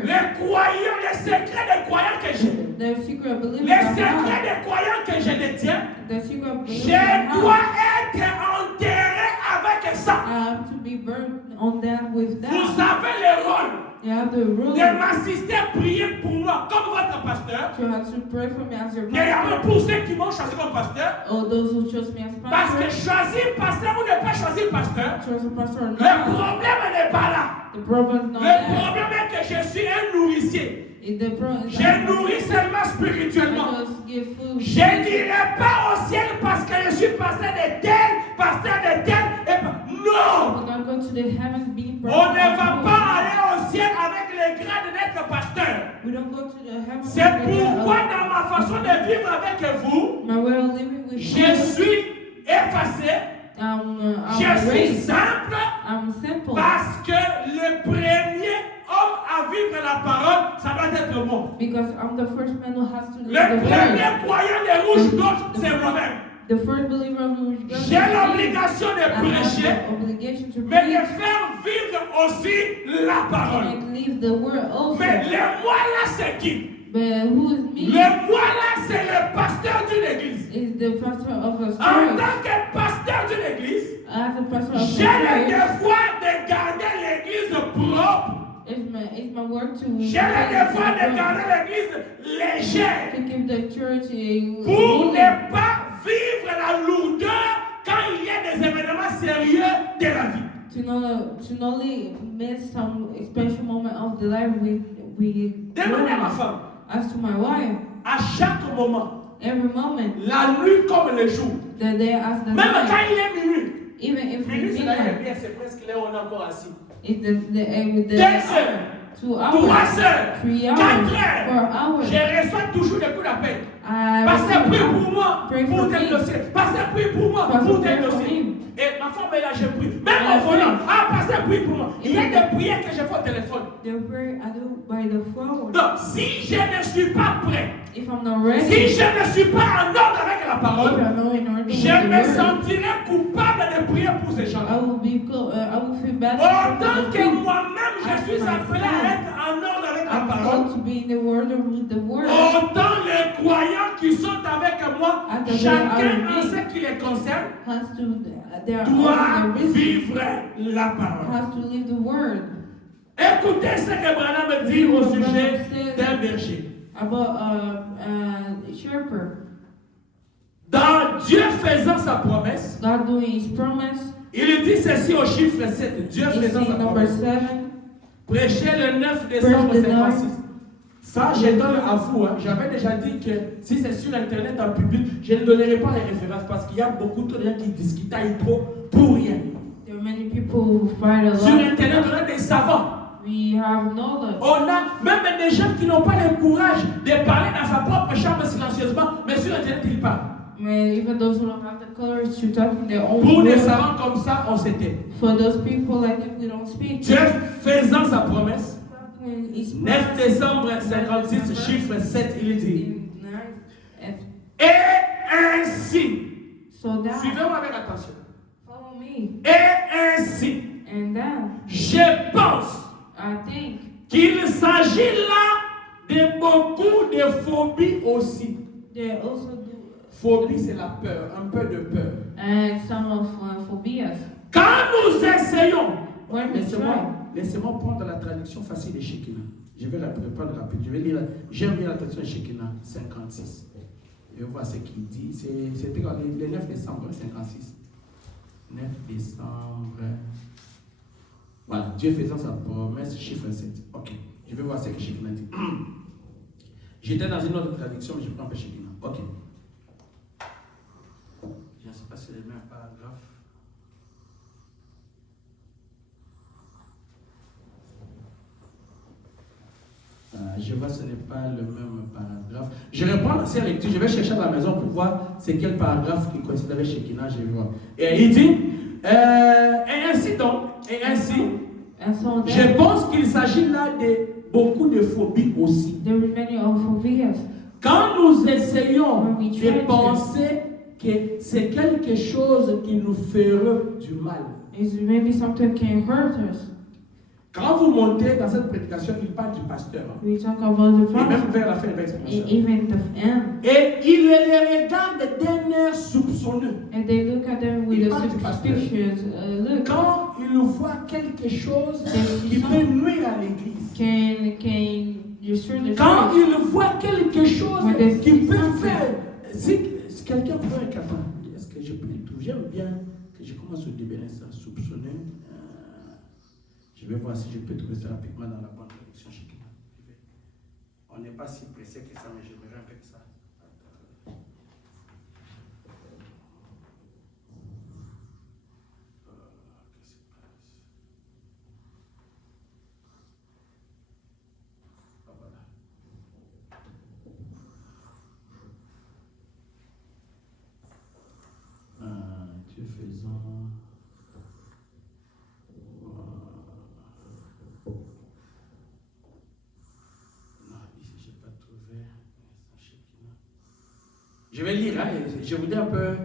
les croyants, les secrets des croyants que j'ai, les secrets des croyants que je détiens, je dois être enterré avec ça. Vous avez le rôle de m'assister à prier pour moi comme votre pasteur. Mais il y a pour ceux qui m'ont choisi comme pasteur. Parce que choisir pasteur ou ne pas choisir pasteur, le problème n'est pas là. Le problème est que je suis un nourricier. Je nourris seulement spirituellement. Je ne dirai pas au ciel parce que je suis pasteur de tel, pasteur de tel. Non! On ne va pas aller au ciel avec le grade d'être pasteur. C'est pourquoi dans ma façon de vivre avec vous, je suis effacé. Je suis simple parce que le premier homme à vivre la parole, ça doit être moi. Le premier croyant des rouges d'autres, c'est moi-même. J'ai l'obligation de prêcher, mais de faire vivre aussi la parole. Mais le moi là, c'est qui? Le moi là, c'est le pasteur d'une église. En tant que pasteur d'une église, j'ai le devoir de garder l'église propre. J'ai le devoir de garder l'église légère pour ne pas vivre la lourdeur quand il y a des événements sérieux de la vie. To not miss some special moment of the life we demandez à ma femme. As to my wife, à chaque moment, every moment, la nuit comme le jour, the day as the même night, quand il est minuit, even if minuit c'est là c'est presque là où on est encore assis. 2 heures, 3 heures, 4 heures, je reçois toujours des coups d'appel. Pasteur, prie pour moi, pour tel dossier. Pasteur, prie pour moi, pour tel dossier. Et ma femme est là, je prie. Même en volant, pasteur, prie pour moi. Il y a des prières que je fais au téléphone. The prayer I do by the phone. Donc, si je ne suis pas prêt, If I'm not ready, si je ne suis pas en ordre avec la parole, if I'm not in order with je the me word, sentirai coupable de prier pour ces gens-là. I will feel bad. Autant que moi-même, je suis appelé à être en ordre avec la I'm parole. called to be in the word or with the word. Autant les croyants qui sont avec moi, chacun en ce qui les concerne, Has to, they are doit all the vivre la parole. has to live the word. Écoutez ce que Branham dit au sujet d'un berger. About a shepherd. Dans Dieu faisant sa promesse, God doing His promise. il dit ceci au chiffre 7. Dieu faisant sa Number promesse. 7. Prêchez le 9 décembre 56. Ça, je donne à vous. J'avais déjà dit que si c'est sur Internet en public, je ne donnerai pas les références parce qu'il y a beaucoup de gens qui discutent trop pour rien. There are many people who fight a lot. Sur Internet, on a des savants. We have knowledge. On a même des gens qui n'ont pas le courage de parler dans sa propre chambre silencieusement, mais sur Internet, ils parlent. Well, even those who don't have the courage to talk in their own Pour des words, savants comme ça, on s'était. for those people like them who don't speak. Dieu faisant sa promesse, When His 9 décembre 56, chiffre 7, il dit. Et ainsi, So that, suivez-moi avec attention. follow me. Et ainsi, And then, je pense I think qu'il s'agit là de beaucoup de phobies aussi. they also do Phobie, c'est la peur, un peu de peur. some of phobias. Quand nous essayons, When we try, laissez-moi prendre la traduction facile de Shekinah. Je vais la prendre rapide. J'aime bien la traduction de Shekinah 56. Et on voit ce qu'il dit. C'était le 9 décembre 56. 9 décembre. Voilà, Dieu faisant sa promesse, chiffre 7. Ok, je vais voir ce que Shekinah dit. J'étais dans une autre traduction, mais je prends un peu Shekinah. Ok. Je ne sais pas si c'est le même paragraphe. Je vois que ce n'est pas le même paragraphe. Je reprends ces lectures, je vais chercher à la maison pour voir c'est quel paragraphe qui coïncide avec Shekinah, je vais voir. Et il dit, et ainsi donc, et ainsi, je pense qu'il s'agit là de beaucoup de phobies aussi. there are many phobias. Quand nous essayons de penser que c'est quelque chose qui nous ferait du mal. Is maybe something can hurt us. Quand vous montez dans cette prédication, il parle du pasteur. We talk about the Et même pastor. vers la fin, il va expliquer ça. Even the end. Et il les regarde d'un air soupçonneux. And they look at them with a suspicious look. Quand il voit quelque chose qui peut nuire à l'église. Can destroy the Quand church. il voit quelque chose qui peut faire. Si quelqu'un peut être capable, est-ce que je peux le trouver? J'aime bien que je commence au début ça, soupçonneux. Je vais voir si je peux trouver ça rapidement dans la bonne traduction Shekinah. On n'est pas si pressé que ça, mais j'aimerais un peu que ça. Dieu faisant. Je vais lire, je voudrais un peu,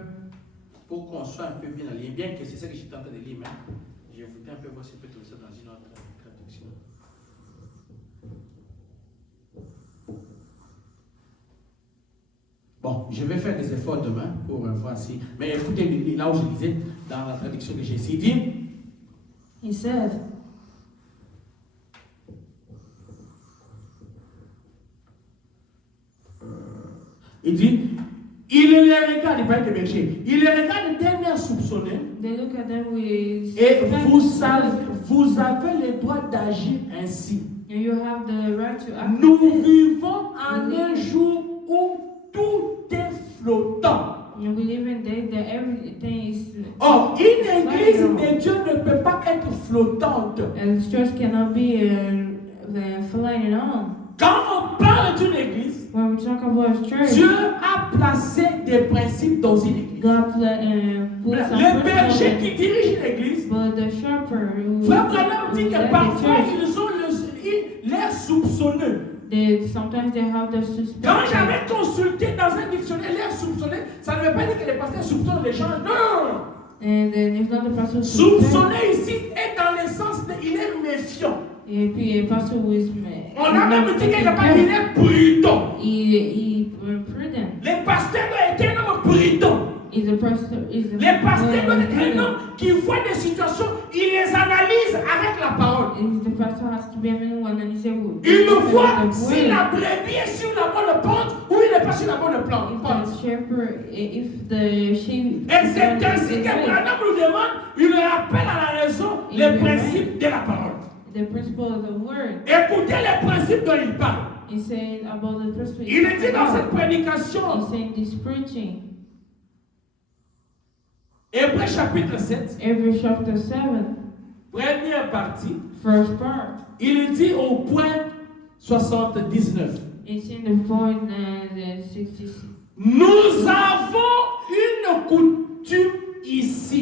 pour qu'on soit un peu bien aligné, bien que c'est ça que j'étais en train de lire, mais je voudrais un peu voir si je peux trouver ça dans une autre traduction. Bon, je vais faire des efforts demain pour voir si. Mais écoutez, là où je disais, dans la traduction que j'ai ici, dit. He said. Il dit, il les regarde, il parle de berger, il les regarde d'un air soupçonné. They look at them with. Et vous avez le droit d'agir ainsi. And you have the right to act. Nous vivons en un jour où tout est flottant. And we live in a day that everything is. Or, une église de Dieu ne peut pas être flottante. And the church cannot be flying on. Quand on parle d'une église, When we talk about a church, Dieu a placé des principes dans une église. God put some Le berger principles. qui dirige une église, But the shepherd who Frère Branham dit que parfois ils ont l'air soupçonneux. Sometimes they have the suspicion. Quand j'avais consulté dans un dictionnaire l'air soupçonné, ça ne veut pas dire que les pasteurs soupçonnent les gens. Non. And then it's not the pastor Soupçonner ici est dans le sens de il est méfiant. Et puis le pasteur on a même dit qu'il est prudent. Il est prudent. Les pasteurs doivent être un homme prudent. Les pasteurs doivent être un homme qui voit des situations, il les analyse avec la parole. Il voit si la brebis est sur la bonne pente ou il n'est pas sur la bonne pente. Et c'est ainsi que Branham nous demande, il rappelle à la raison les principes de la parole. Écoutez les principes dont il parle. Il dit dans cette prédication, Hébreux chapitre 7, première partie, il dit au point 79. Nous avons une coutume ici.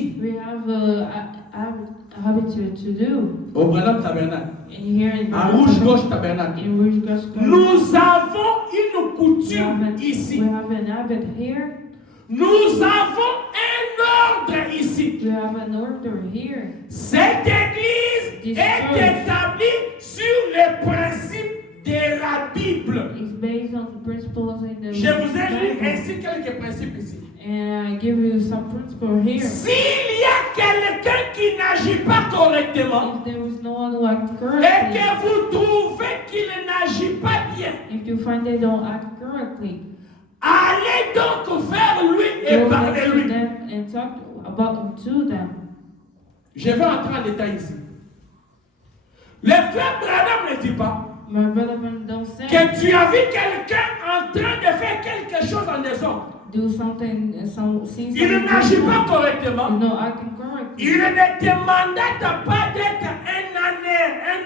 Au Branham Tabernacle. À Rouge-Gauche Tabernacle. Nous avons une coutume ici. Nous avons un ordre ici. Cette église est établie sur les principes de la Bible. Je vous ai lu ainsi quelques principes ici. And I give you some principle here. S'il y a quelqu'un qui n'agit pas correctement, if there is no one who acts correctly, et que vous trouvez qu'il n'agit pas bien, if you find they don't act correctly, allez donc vers lui et parlez-lui. And talk about to them. Je vais entrer en détail ici. Le frère Branham ne dit pas que tu as vu quelqu'un en train de faire quelque chose en désordre. Do something, il n'agit pas correctement. Il ne te mandate pas d'être un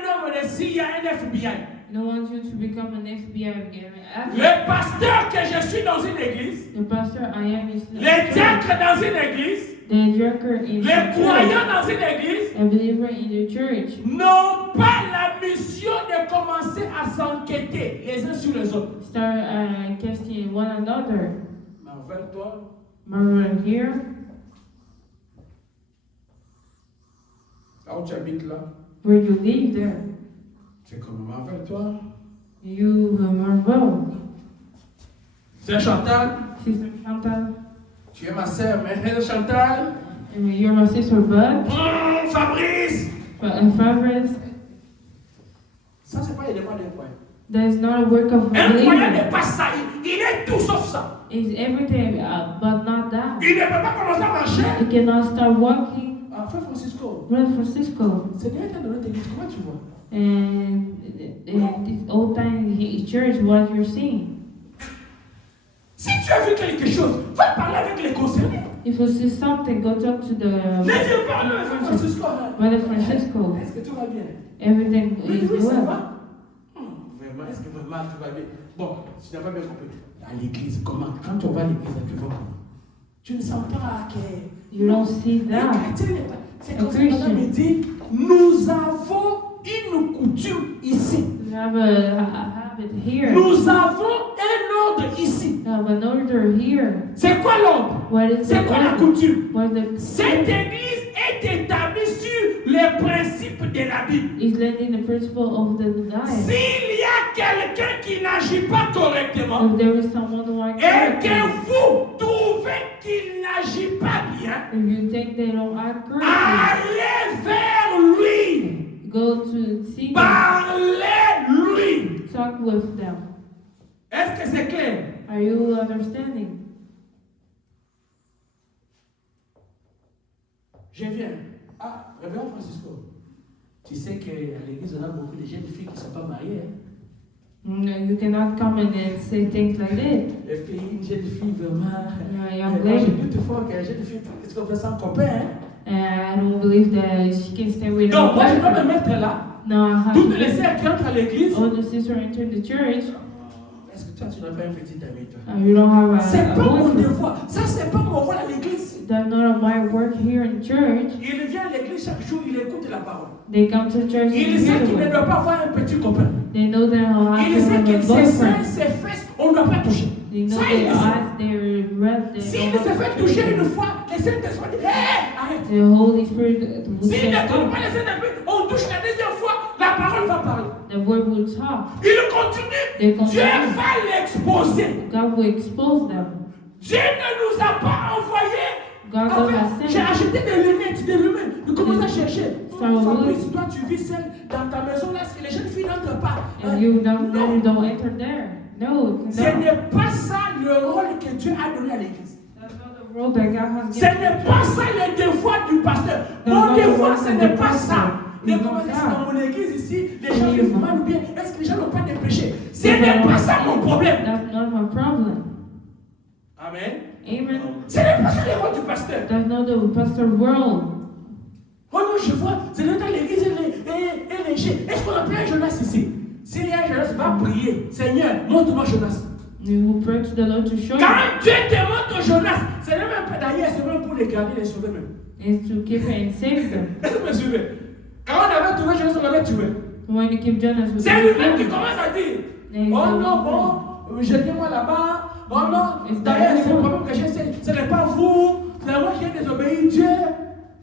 homme de CIA, un FBI. No one wants you to become an FBI agent. Le pasteur que je suis dans une église, les diacres dans une église, les croyants dans une église n'ont pas la mission de commencer à s'enquêter les uns sur les autres. Start questioning one another. Marvel-toi. Marvel here. Là où tu habites là. Where you live there. C'est comme Marvel-toi. You Marvel. C'est Chantal. Sister Chantal. Tu es ma sœur, mais Chantal. You're my sister, but. Fabrice. Fabrice. Ça, c'est pas l'élément d'un croyant. That is not a work of un croyant n'est pas ça. Il est tout sauf ça. It's everything, but not that. Il ne peut pas commencer à marcher. He cannot start walking. Frère Francisco. Brother Francisco. Seigneur t'a donné tes guides. Comment tu vois? And this old time church, what you're seeing. Si tu as vu quelque chose, va parler avec les concernés. If you see something, go talk to the. Laissez parler avec Frère Francisco. Brother Francisco. Est-ce que tout va bien? Everything is oui, well. Vraiment, est-ce que vraiment tout va bien? Bon, tu n'as pas bien compris. À l'église, comment? Quand tu vas à l'église, tu vois comment? Tu ne sens pas que. You don't see that. C'est comme ça que Madame me dit, nous avons une coutume ici. We have a habit here. Nous avons un ordre ici. We have an order here. C'est quoi l'ordre? C'est quoi la coutume? Cette église est établie sur les principes de la Bible. Is letting the principle of the diet. S'il y a quelqu'un qui n'agit pas correctement, if there is someone who acts et que vous trouvez qu'il n'agit pas bien, if you think they don't act correctly, allez vers lui. Go to see them. Parlez-lui. Talk with them. Est-ce que c'est clair? Are you understanding? Je viens. Ah, Révérend Francisco. Tu sais qu'à l'église, on a beaucoup de jeunes filles qui ne sont pas mariées. Hein? No, you cannot come in and say things like that. Et puis, une jeune fille vraiment. Young J'ai lady. vu toutefois qu'une jeune fille, qu'est-ce qu'on fait sans copain? Hein? I don't believe that she can stay with Donc, moi, je her dois me boyfriend. mettre là. No, I have Tout te laisser qui entre à l'église. all the sisters enter the church. Est-ce que Toi, tu n'as pas un petit ami, toi. You don't have a C'est pas mon boyfriend. devoir. Ça, c'est pas mon rôle à l'église. That's not my work here in church. Il vient à l'église chaque jour, il écoute la parole. They come to church Il and sait hear the qu'il ne word. doit pas avoir un petit copain. They know that he'll have Il to sait have a que ses seins, boyfriend. ses fesses, on ne doit pas toucher. They know Ça, their il le sait. eyes, their breath, they S'il don't se have fait to toucher touch. une fois, les Saint-Esprit dit, hé, arrête. The Holy Spirit will S'il say ne touche stop. pas les Saint-Esprit, on touche la deuxième fois, la parole va parler. The word will talk. Il continue. They continue. Dieu va l'exposer. God will expose them. Dieu ne nous a pas envoyés. God Enfin, doesn't j'ai send. acheté des lunettes. Je commence à chercher. Ça va. Fabrice, toi tu vis seul dans ta maison là, les jeunes filles n'entrent pas. And you don't, Non. you don't enter there. No, Ce n'est pas ça le rôle que Dieu a donné à l'église. That's not the role that God has Ce given. n'est pas ça le devoir du pasteur. Mon devoir, ce n'est pas ça. De commencer dans mon église ici, les gens vivent mal ou bien, est-ce que les gens n'ont pas de péché? Ce n'est pas ça mon problème. That's not my problem. Amen. Amen. Ce n'est pas ça le rôle du pasteur. That's not the pastor's role. Oh non, je vois, c'est dans l'église et les gens. Est-ce qu'on a pris un Jonas ici? S'il y a un Jonas, va prier. Seigneur, montre-moi Jonas. You will pray to the Lord to show you. Quand Dieu te montre Jonas, c'est même pas d'ailleurs, c'est même pour les garder, les sauver même. Is to keep and save them. Est-ce que vous me suivez? Quand on avait trouvé Jonas, on l'avait tué. When you keep Jonas with C'est lui-même qui commence à dire, And oh you non, go, bon, jetez-moi là-bas. Oh non, It's d'ailleurs, not c'est le you. problème que j'ai, ce n'est pas vous, c'est moi qui ai désobéi Dieu.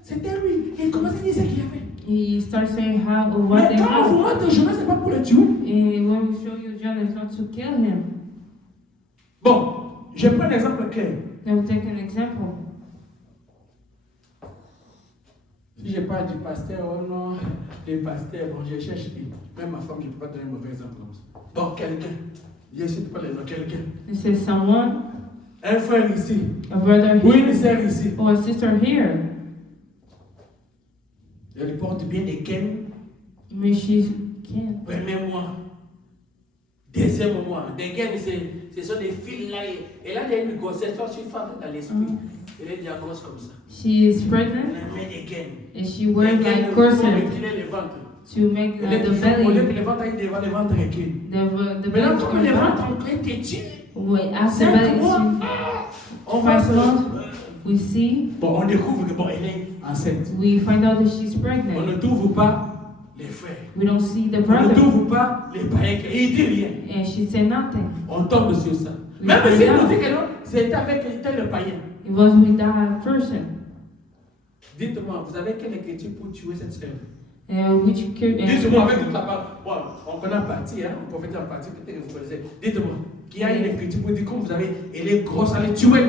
C'était lui. Il commence à dire ce qu'il a fait. He starts saying how or what Mais they quand on vous have. montre Jonas, c'est pas pour le tuer. And when we show you Jonas, not to kill him. Bon, je prends un exemple clair. Now we'll take an example. Si je parle du pasteur, oh non, les pasteurs, bon, je cherche, même ma femme, je ne peux pas donner un mauvais exemple comme ça. Bon, quelqu'un, je ne cite pas les noms, quelqu'un. This is someone, Un frère ici, a brother ou here, une sœur ici. or a sister here. Elle porte bien des gaines. Mais she can't. Premier mois. Deuxième mois. Des gaines, ce sont des fils là. Et là, il y a une grossesse, toi, tu femme dans l'esprit. Elle est déjà grosse comme ça. She is Elle pregnant met des gaines. and she wears Les gaines like pour corset reculer le ventre. to make Elle est the toujours, au lieu que belly. le ventre aille devant, le ventre recule. The belly Maintenant, is comme le going ventre down. en train de têtu, Wait, after 5 belly, mois, on va 5 se... months, we see, Bon, on découvre que bon, elle est enceinte. we find out that she's On pregnant. ne trouve pas les frères. We don't see the On ne brother, trouve pas les païens. Et il dit rien. and she said nothing. On tombe sur ça. Oui, Même oui, si oui. nous dit que non, c'était avec tel païen. It was with that person. Dites-moi, vous avez quelle écriture pour tuer cette sœur? Which Dites-moi avec toute la parole. Bon, on connaît en partie, hein, on prophète en partie, peut-être que vous connaissez. Dites-moi, qu'il y a une écriture pour dire, comme vous avez, elle est grosse, allez tuer.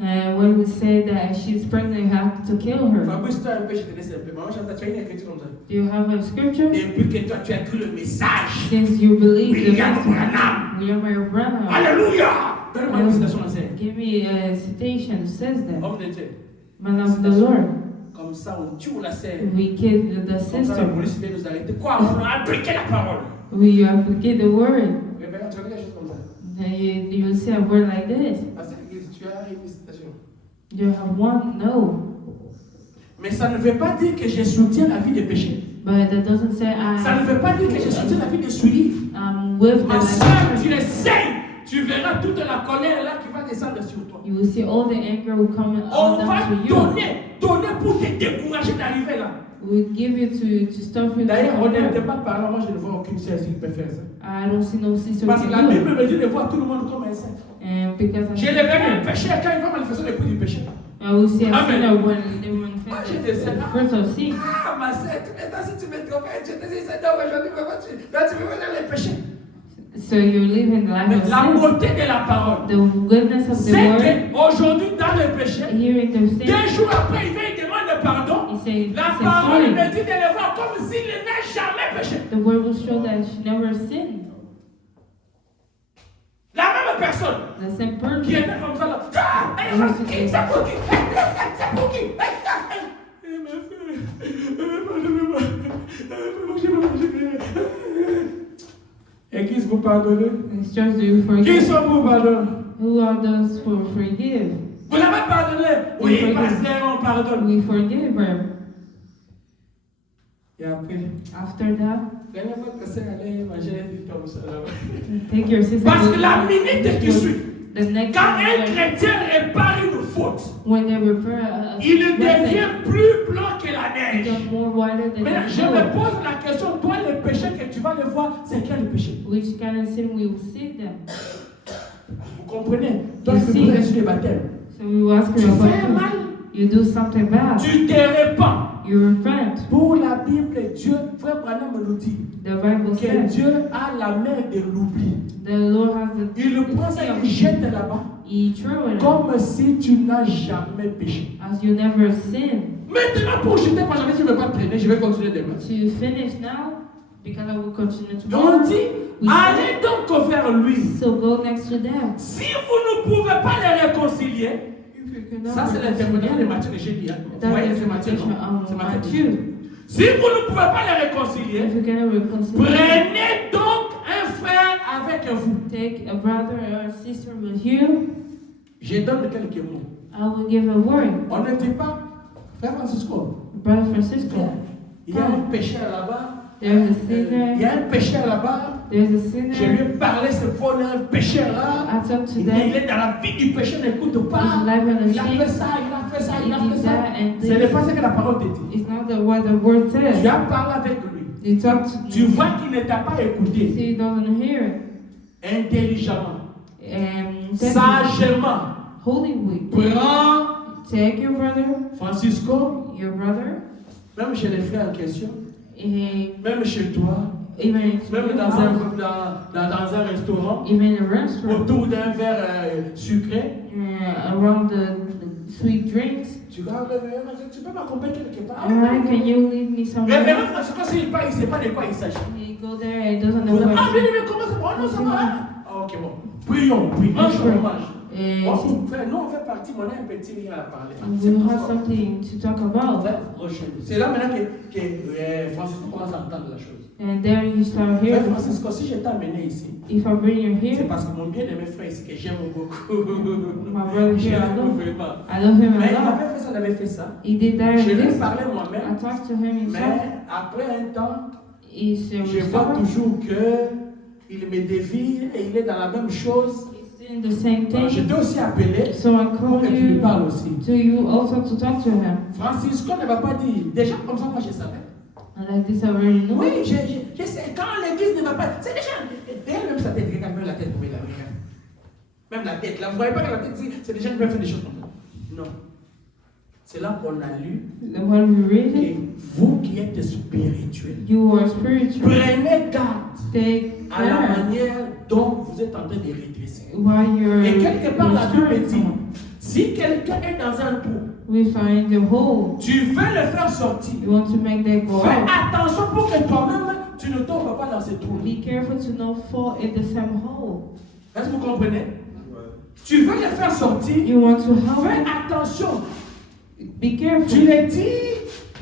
when we say that she's pregnant, you have to kill her. Fabrice, toi un peu, je te laisse un peu. Maman, tu as une écriture comme ça. Do you have a scripture? Depuis que toi, tu as cru le message. Since you believe the William message, Branham. William Branham. Alléluia. Donne-moi une citation dans cette. Give me a citation that says that. Homme de Dieu. Man of the Lord. Comme ça, on tue la sœur. We kill the Comme ça, la sister. police vient nous arrêter. Quoi? On a appliqué la parole. We applicate the word. Réveillons, tu as quelque chose comme ça. Then you will say a word like this. À cette église, tu as une citation. You have one? No. Mais ça ne veut pas dire que je soutiens la vie de péché. But that doesn't say Ça ne veut pas dire que je soutiens la vie de souillure. I'm with Ma the soeur, tu le sais. Tu verras toute la colère là qui va descendre sur toi. You will see all the anger will come On down va to you. donner pour te décourager d'arriver là. We give you to stop you. D'ailleurs, from there. honnêtement parlant, moi je ne vois aucune sœur qui peut faire ça. I don't see no sister Parce que la can do Bible it. me dit de voir tout le monde comme un saint. And because Je le verrai un péché quand il va manifester le prix du péché. I will see a Amen. sinner when they Moi, manifest je te sais. the fruit of sin. Ah, ma sœur, si tu me trompes, je te dis, Seigneur, aujourd'hui, là, tu veux venir les péchés. So you're living the life Mais of la sin. beauté de la parole, The goodness of the c'est word. qu'aujourd'hui, dans le péché, Here in the sin, 2 jours après, il vient, il demande pardon. he says, La he parole says me sorry. dit de le voir comme s'il n'a jamais péché. The word will show that she never sinned. La même personne The same qui person. était comme ça là. Ah, c'est pour qui? C'est pour qui? Et qui vous pardonne? It's just do you Qui forgive? sont vous pardonne? Who are those who forgive? Vous l'avez pardonné? Oui, pasteur, on pardonne. We forgive her. Et après, after that, prenez votre sœur, allez manger comme ça. take your sister. Parce que la minute qui suit, the next quand un chrétien répare une faute, when they repair il devient plus blanc que la neige. more whiter than Mais je me pose la question, toi, les péchés que tu vas les voir, c'est quel péché? which kind of sin we will see them. Vous comprenez? Toi, tu peux reçu le baptême. So we will ask Tu you fais about mal, you do something bad. tu te répands. You repent. Pour la Bible, Dieu, frère Branham nous dit The Bible que says Dieu a la main de l'oubli. the Lord has the Il le prend ça, il jette là-bas, He threw it comme si tu n'as jamais péché. as you never sinned. Maintenant, pour jeter, parce que je ne vais pas traîner, je vais continuer demain. To finish now, because I will continue Donc tomorrow. on dit, allez donc vers lui. So go next to them. Si vous ne pouvez pas les réconcilier, ça c'est l'interprétation de Matthieu que j'ai dit. Vous voyez, c'est Matthieu, non? C'est Matthieu. Si vous ne pouvez pas les réconcilier, prenez donc un frère avec vous. Take a brother or a sister with you. Je donne quelques mots. I will give a word. On ne dit pas, frère Francisco, Brother Francisco, il y a un pécheur là-bas. there's a Il y sinner. a un pécheur là-bas. There's a Je lui sinner. ai parlé, ce faux un pécheur là. I talked to Il them. est dans la vie du péché, n'écoute pas. His life on the Il a fait street. ça, il a fait ça, He il a did fait ça. that and Ce n'est this. pas ce que la parole te dit. It's not what the word Tu says. as parlé avec lui. You talk to Tu vois qu'il ne t'a pas écouté. See, he doesn't hear it. Intelligemment, Take sagement. Holy Week. Prends Take your brother, Francisco, your brother, même chez les frères en question, and même chez toi, even même dans un restaurant, even in a restaurant, autour d'un verre sucré. around the sweet drinks. Tu vas tu peux m'accompagner quelque part. Alright, can you lead me somewhere? Révérend Francisco, s'il ne sait pas de quoi il s'agit. He go there and doesn't know Ah, what. bien, mais comment ça va? Non, ça va. Ah, ok, bon. Prions, mange, on mange. Bon, frère, nous on fait partie, on a un petit lien à parler. We have something to talk about. C'est là maintenant que Francisco commence à entendre la chose. And then you start Frère hearing. Francisco, si je t'ai amené ici, If I bring you c'est here, parce que mon bien-aimé frère ici que j'aime beaucoup. my brother here, I love him Mais a il lot. avait fait ça, il avait fait ça. He did that Je and lui ai this. parlé I moi-même, talked to him himself. mais après un temps, He said, je vois toujours qu'il me dévie et il est dans la même chose. he's doing the same Alors, je thing. t'ai aussi appelé So I pour called que tu lui you parles aussi. to you also to talk to him. Francisco ne va pas dire, déjà comme ça, moi je savais. And like this, I already know. Oui, je sais, quand l'église ne va pas, c'est déjà, derrière même sa tête, regarde même la tête, oui, là, regarde. Même la tête, là, vous ne voyez pas que la tête, c'est des gens qui peuvent faire des choses comme ça. Non. C'est là qu'on a lu When we read que it, vous qui êtes spirituels, you are spiritual. prenez garde Take à la care manière dont vous êtes en train de rétrécir. while you're Et quelque part, la Bible dit, spiritual. si quelqu'un est dans un trou, We find the hole. tu veux le faire sortir. You want to make that go Fais out. attention pour que toi-même, tu ne tombes pas dans ce trou. Be careful to not fall in the same hole. Est-ce que vous comprenez? Tu veux le faire sortir. You want to help Fais it. attention. Be careful. Tu le dis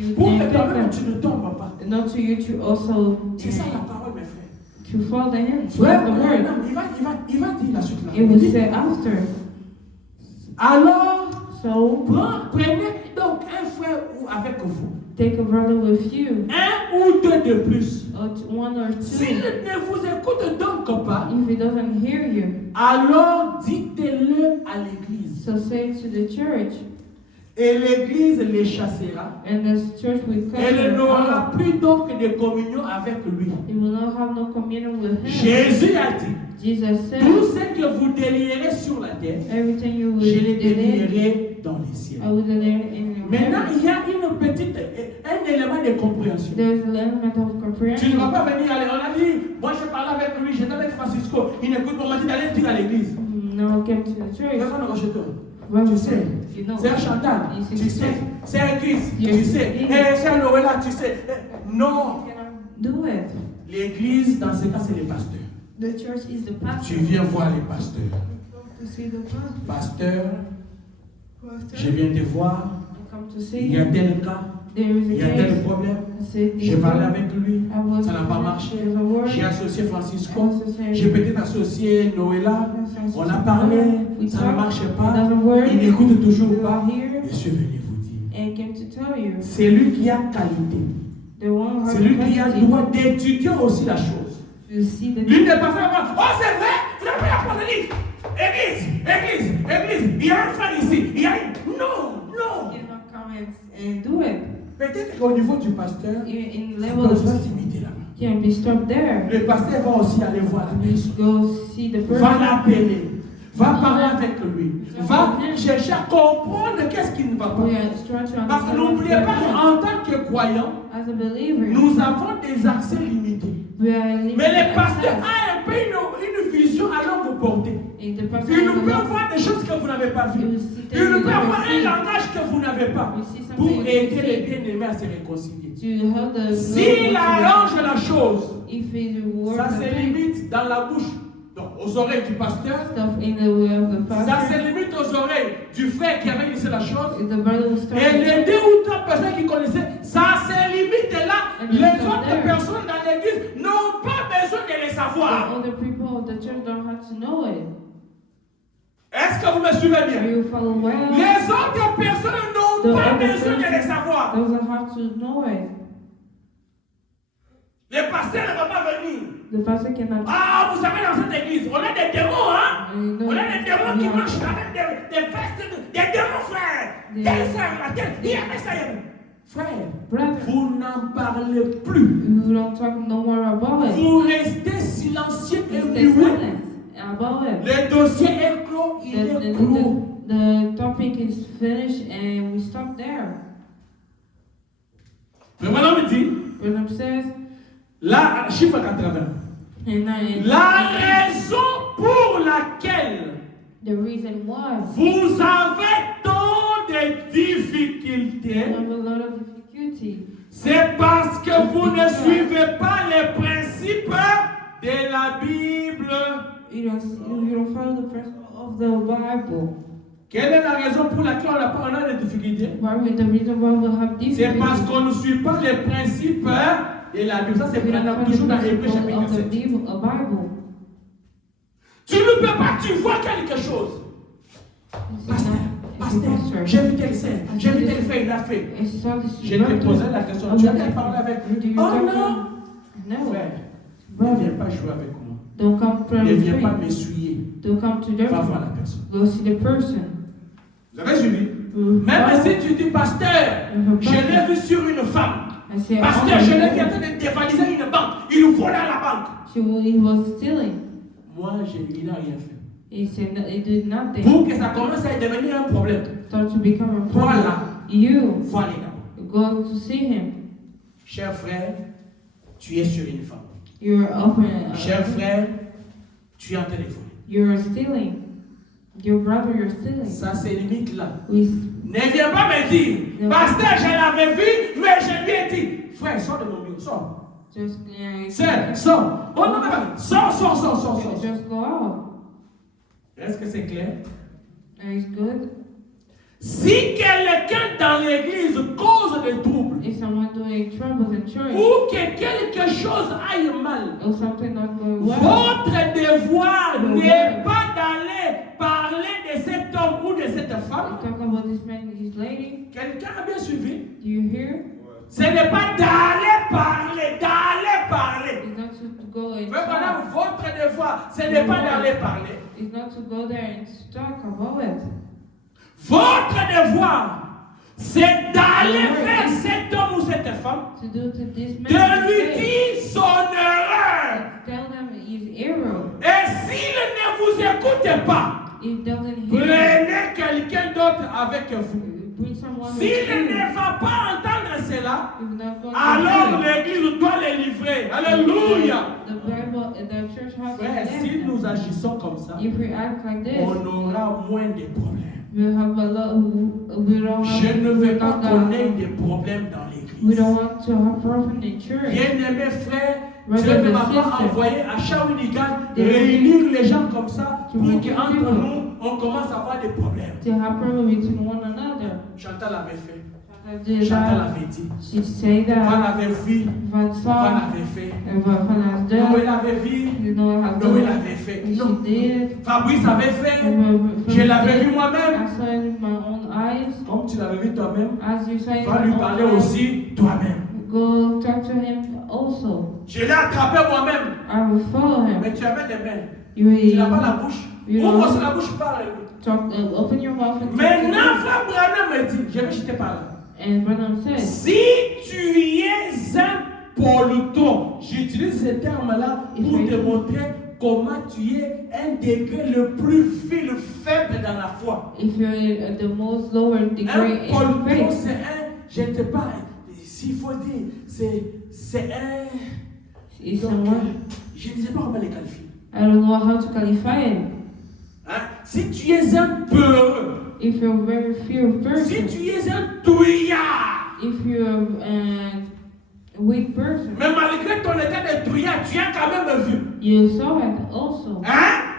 You pour que take toi-même, them. tu ne tombes pas. Not to you to also C'est ça la parole, mes frères. to fall in. Frère, That's the word. non, il va dire la suite là. It will say after. Alors, So prenez donc un frère ou avec vous. take a brother with you. Un ou deux de plus. Or one or S'il two. ne vous écoute donc pas, If he doesn't hear you, alors dites-le à l'église. so say it to the church. Et l'église les chassera. And the church will cut Elle him n'aura out. plus donc de communion avec lui. He will not have no communion with him. Jésus a dit, Jesus said, tout ce que vous délierez sur la terre, everything you will je les delay, délierai dans les cieux. I will delay in Maintenant, heaven. il y a un élément de compréhension. There's an element of Tu ne vas comprehension. pas venir, allez, on a dit, moi je parlais avec lui, j'étais avec Francisco, il n'écoute pas, on m'a dit d'aller dire à l'église. No, I came to the church. Personne ne rejette toi. Well, Tu sais, you know. c'est un Chantal, You tu see, sais, c'est un Chris, Yes. tu sais, et c'est un Lorella, tu sais. Non, Do it. l'église, dans ce cas, c'est les pasteurs. The church is the pastor. Tu viens voir les pasteurs. To see the pastor. Pasteur, je viens te voir, I come to see il y a you. tel cas, There is il y a a tel case. problème. I said this J'ai parlé one. avec lui, I was ça n'a pas marché. There's a word. J'ai associé Francisco, Also said, j'ai peut-être associé Noëlla. On a parlé, We ça ne talked. marchait It pas. doesn't work. Il n'écoute toujours You pas. are here. Je suis venu vous dire. And came to tell you. C'est lui qui a qualité. The one who C'est lui qui a le droit d'étudier aussi la chose. Lui n'est pas fait avoir. Oh, c'est vrai, vous n'avez pas apprendre l'église. Église. Il y a un frère ici. Non. Peut-être qu'au niveau du pasteur, il peut se limiter là-bas. Le pasteur va aussi aller voir la personne. Va l'appeler. Va parler avec lui. Va chercher à comprendre qu'est-ce qui ne va pas. Parce que n'oubliez pas qu'en tant que croyant, nous avons des accès limités. Mais le pasteur a un peu une vision à longue portée. Il peut voir des choses que vous n'avez pas vues. Il peut avoir un langage que vous n'avez pas pour aider les bien-aimés à se réconcilier. S'il arrange la chose, ça se limite dans la bouche. Donc, aux oreilles du pasteur, ça se limite aux oreilles du frère qui avait initié la chose, et les 2 ou 3 personnes qui connaissaient, ça se limite là. Les autres personnes dans l'église n'ont pas besoin de les savoir. Est-ce que vous me suivez bien? Les autres personnes n'ont pas besoin de les savoir. Le pasteur ne va pas venir. Ah, vous savez, dans cette église, on a des démons, hein? On a des démons qui marchent avec des vestes, des démons, frère. Tel frère, la tête, il y a ça. Frère, vous n'en parlez plus. Vous restez silencieux et muet. Le dossier est clos, il est clos. The topic is finished and we stop there. Le bonhomme dit, là, chiffre 80. La raison pour laquelle vous avez tant de difficultés, c'est parce que vous ne suivez pas les principes de la Bible. You don't follow the principle of the Bible. Quelle est la raison pour laquelle on a des difficultés? C'est parce qu'on ne suit pas les principes de la Bible. Ça, c'est toujours dans Hébreux chapitre 7. Tu ne peux pas, tu vois quelque chose. Pasteur, j'ai vu tel scène, j'ai vu tel fait, il a fait. Je te posais la question, tu as parlé avec lui? Oh non! Frère, ne viens pas jouer avec moi. Ne viens pas m'essuyer. Va voir la personne. Vous avez suivi? Même si tu dis, pasteur, je l'ai vu sur une femme. Pasteur, je l'ai vu en train de dévaliser une banque. Il nous volait à la banque. Moi, il n'a rien fait. Pour que ça commence à devenir un problème. Voilà. Voilà. Cher frère, tu es sur une femme. Cher frère, tu es en téléphone. You're stealing. Your brother, you're stealing. Ça se limite là. Ne viens pas me dire, pasteur, je l'avais vu, mais je lui ai dit, frère, sors de mon bureau, sors. Sors. Oh non, sors. Just go out. Est-ce que c'est clair? It's good. Si quelqu'un dans l'église cause des troubles, ou que quelque chose aille mal, votre devoir n'est pas d'aller parler de cet homme ou de cette femme. Quelqu'un a bien suivi? Ce n'est pas d'aller parler. Voilà votre devoir. Ce n'est pas d'aller parler. Votre devoir, c'est d'aller vers cet homme ou cette femme, de lui dire son erreur. Et s'il ne vous écoute pas, prenez quelqu'un d'autre avec vous. S'il ne va pas entendre cela, alors l'église doit les livrer. Alléluia. Frère, si nous agissons comme ça, on aura moins de problèmes. Je ne veux pas qu'on ait des problèmes dans l'église. Bien-aimés frères, Dieu ne m'a pas envoyé à Shawinigan réunir les gens comme ça pour qu'entre nous, on commence à avoir des problèmes. Chantal avait fait. Chantal avait dit. Van avait vu. Van avait fait. Noël avait vu. Noël avait fait. Non. Fabrice avait fait. Je l'avais vu moi-même. Comme tu l'avais vu toi-même, va lui parler aussi toi-même. Go talk to him also. Je l'ai attrapé moi-même. I will follow him. Mais tu avais les mains. You Tu n'as pas la bouche. Ouvre aussi la bouche, parle. open your mouth and Maintenant, frère Branham me dit, je vais jeter par là. And Branham said, si tu es un polluton, j'utilise ce terme-là pour te montrer comment tu es un degré le plus vil, faible dans la foi. If you're the most lower degree Un polluton, in faith, c'est un, je ne sais pas, s'il faut dire, c'est un. is Donc, someone, je ne sais pas comment les qualifier. I don't know how to qualify it. Hein? Si tu es un peureux, If you're a very few si person, tu es un douillard, if you're a weak person, mais malgré ton état de douillard, tu as quand même vu. you saw it also. Hein?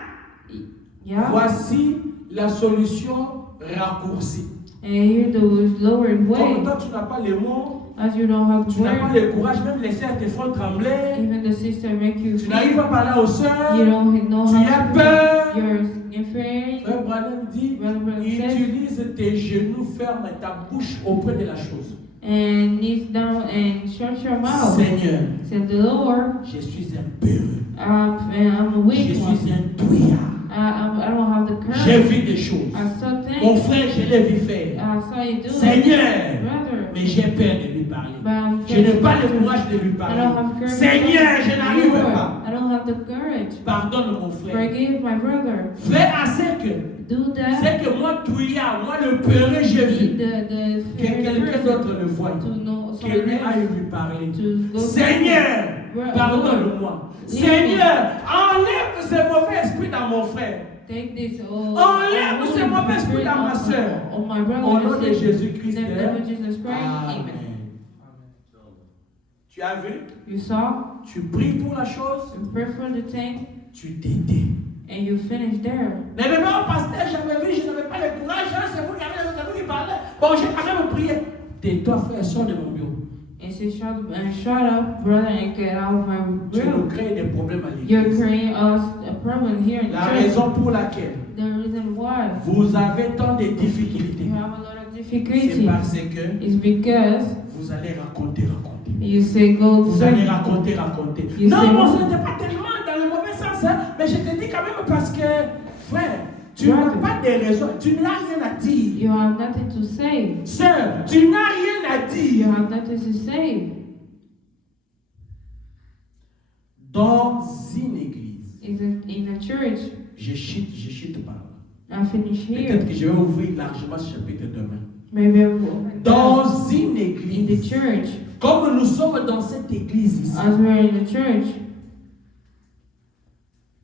Yeah. Voici la solution raccourcie. And here the lowered Comme way, toi, tu n'as pas les mots, as you don't have tu n'as pas word, le courage, même les sœurs te font trembler. even the sister make you Tu n'arrives feel. pas à parler aux sœurs. You don't know Tu as how to peur. You're afraid. Frère Branham dit, Branham says, utilise tes genoux, ferme ta bouche auprès de la chose. and knees down and shut your mouth. Seigneur, Said the Lord, je suis un peureux. I'm a Je weak one. suis un douillard. I don't have the J'ai courage. vu des choses. I saw Mon things. frère, je l'ai vu faire. I saw you do it, Seigneur, brother. mais j'ai peur de lui parler. But I'm Je n'ai pas le scared. courage de lui I don't parler. have courage. Seigneur, je n'arrive Lord, pas. I don't have the courage. Pardonne mon frère. Forgive my brother. Frère à ce que, Do that. c'est que moi, douillard, moi le peureux, j'ai vu. The Que quelqu'un d'autre le voie. to know Que lui aille lui parler. to go Seigneur, pardonne-moi. Seigneur, enlève ce mauvais esprit dans mon frère. Take this Enlève ce mauvais esprit dans ma soeur. Oh my brother. Au nom de Jésus-Christ. In the name of Jesus Christ. Amen. Amen. Tu as vu? You saw, Tu pries pour la chose, you pray for the thing, tu t'étais. and you finish there. Mais le même pasteur, j'avais vu, je n'avais pas le courage, hein, c'est vous qui parlez. Bon, j'ai quand même prié. Tais-toi, frère, sors de mon bureau. And say, shut up, brother, and get out of my Tu nous room. crées des problèmes à You're l'église. creating us a problem here in La church. raison pour laquelle The reason why vous avez tant de difficultés, you have a lot of c'est difficulty parce que is because vous allez raconter. you say go Vous allez pray. raconter. You Non, say- bon, ce n'était pas tellement dans le mauvais sens, hein, mais je te dis quand même parce que, frère, tu n'as Brother. pas de raison, tu n'as rien à dire. You have nothing to say. Sœur, tu n'as rien à You dire. have nothing to say. Dans une église, In a church, je chute par là. I finish Peut-être here. que je vais ouvrir largement ce chapitre demain. Maybe I will open Dans that. une In the église, church, comme nous sommes dans cette église ici, as we're in the church,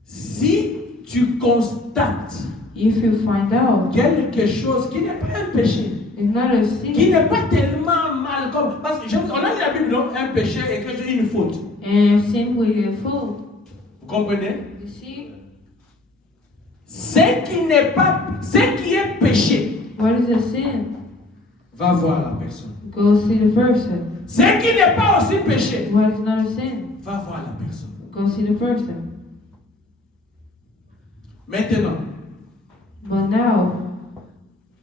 si tu constates if you find out quelque chose qui n'est pas un péché, it's not a qui sin, n'est pas tellement mal comme. Parce que on a lu la Bible, non? Un péché et que j'ai une faute. and sin with a fault, Vous comprenez? you see, Ce qui est péché, what is a sin? va voir la personne. Go see the person. Ce qui n'est pas aussi péché, What is not a sin? va voir la personne. Go see the person. Maintenant, But now,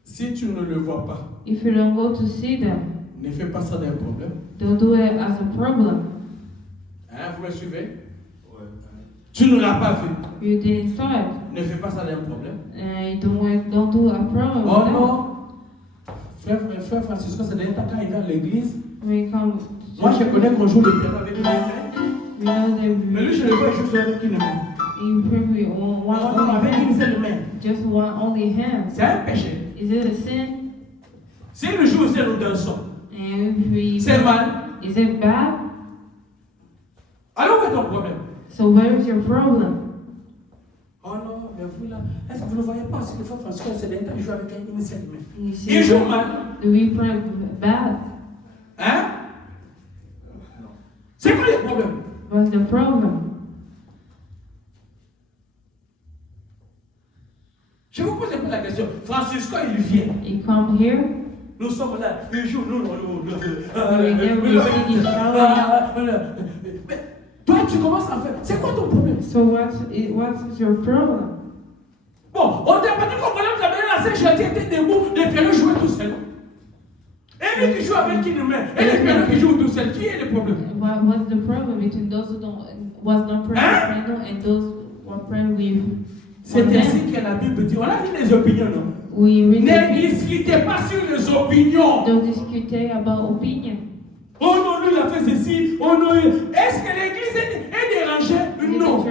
si tu ne le vois pas, if you don't go to see them, ne fais pas ça d'un problème. don't do it as a problem. Hein, vous me suivez? Tu ne l'as pas vu. You didn't saw it. Ne fais pas ça d'un problème. And don't do a problem. Oh with non. Frère Francisco, c'est d'ailleurs quand il vient à l'église. that. When you come, Moi, je connais qu'on joue le piano avec une main. you know Mais that lui, je le vois juste avec une main. you pray with one Avec une hand, seule main. just one only hand. C'est un péché. Is it a sin? Si le jour où nous dansons, And if we, c'est mal. is it bad? Alors, où est ton problème? So where is your problem? Oh non, mais vous là, est-ce que vous ne voyez pas si le frère Francisco, c'est d'ailleurs il joue avec une seule main. You see, Il joue mal. do we pray bad? Hein? C'est quoi le problème? What's the problem? Je vous pose un peu la question. Francisco, il vient. You come here, Nous sommes là, il joue, nous. Mais toi, tu commences à faire. C'est quoi ton problème? so what's your problem? Bon, on t'a pas dit qu'on allait la Saint-Jean était debout, les pianos jouaient tout seul. Et lui qui joue avec qui nous met. Et les pianos qui jouent tout seul. Qui est le problème? What's the problem between those who was not praying piano and those who are praying with? C'est ainsi que la Bible dit. On a vu les opinions, non? Ne discutez pas sur les opinions. Don't discuter about opinion. Oh non, lui il a fait ceci. Oh non, est-ce que l'église est dérangée? Non.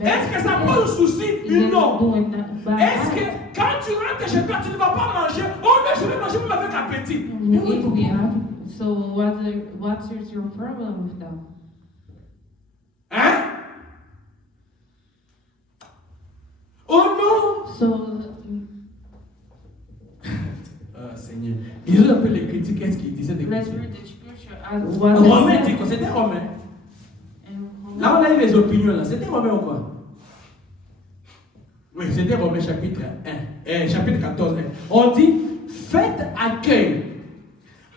Est-ce que ça pose souci? Non. Est-ce que quand tu rentres chez toi, tu ne vas pas manger? Oh non, je vais manger même avec appétit. So what's your problem with that? Hein? Oh non! So, Seigneur, ils ont un peu les critiques, qu'est-ce qu'ils disaient des critiques? Romain dit quoi? C'était Romain. Là, on a eu les opinions, là. C'était Romain ou quoi? Oui, c'était Romain chapitre 1, chapitre 14. On dit, faites accueil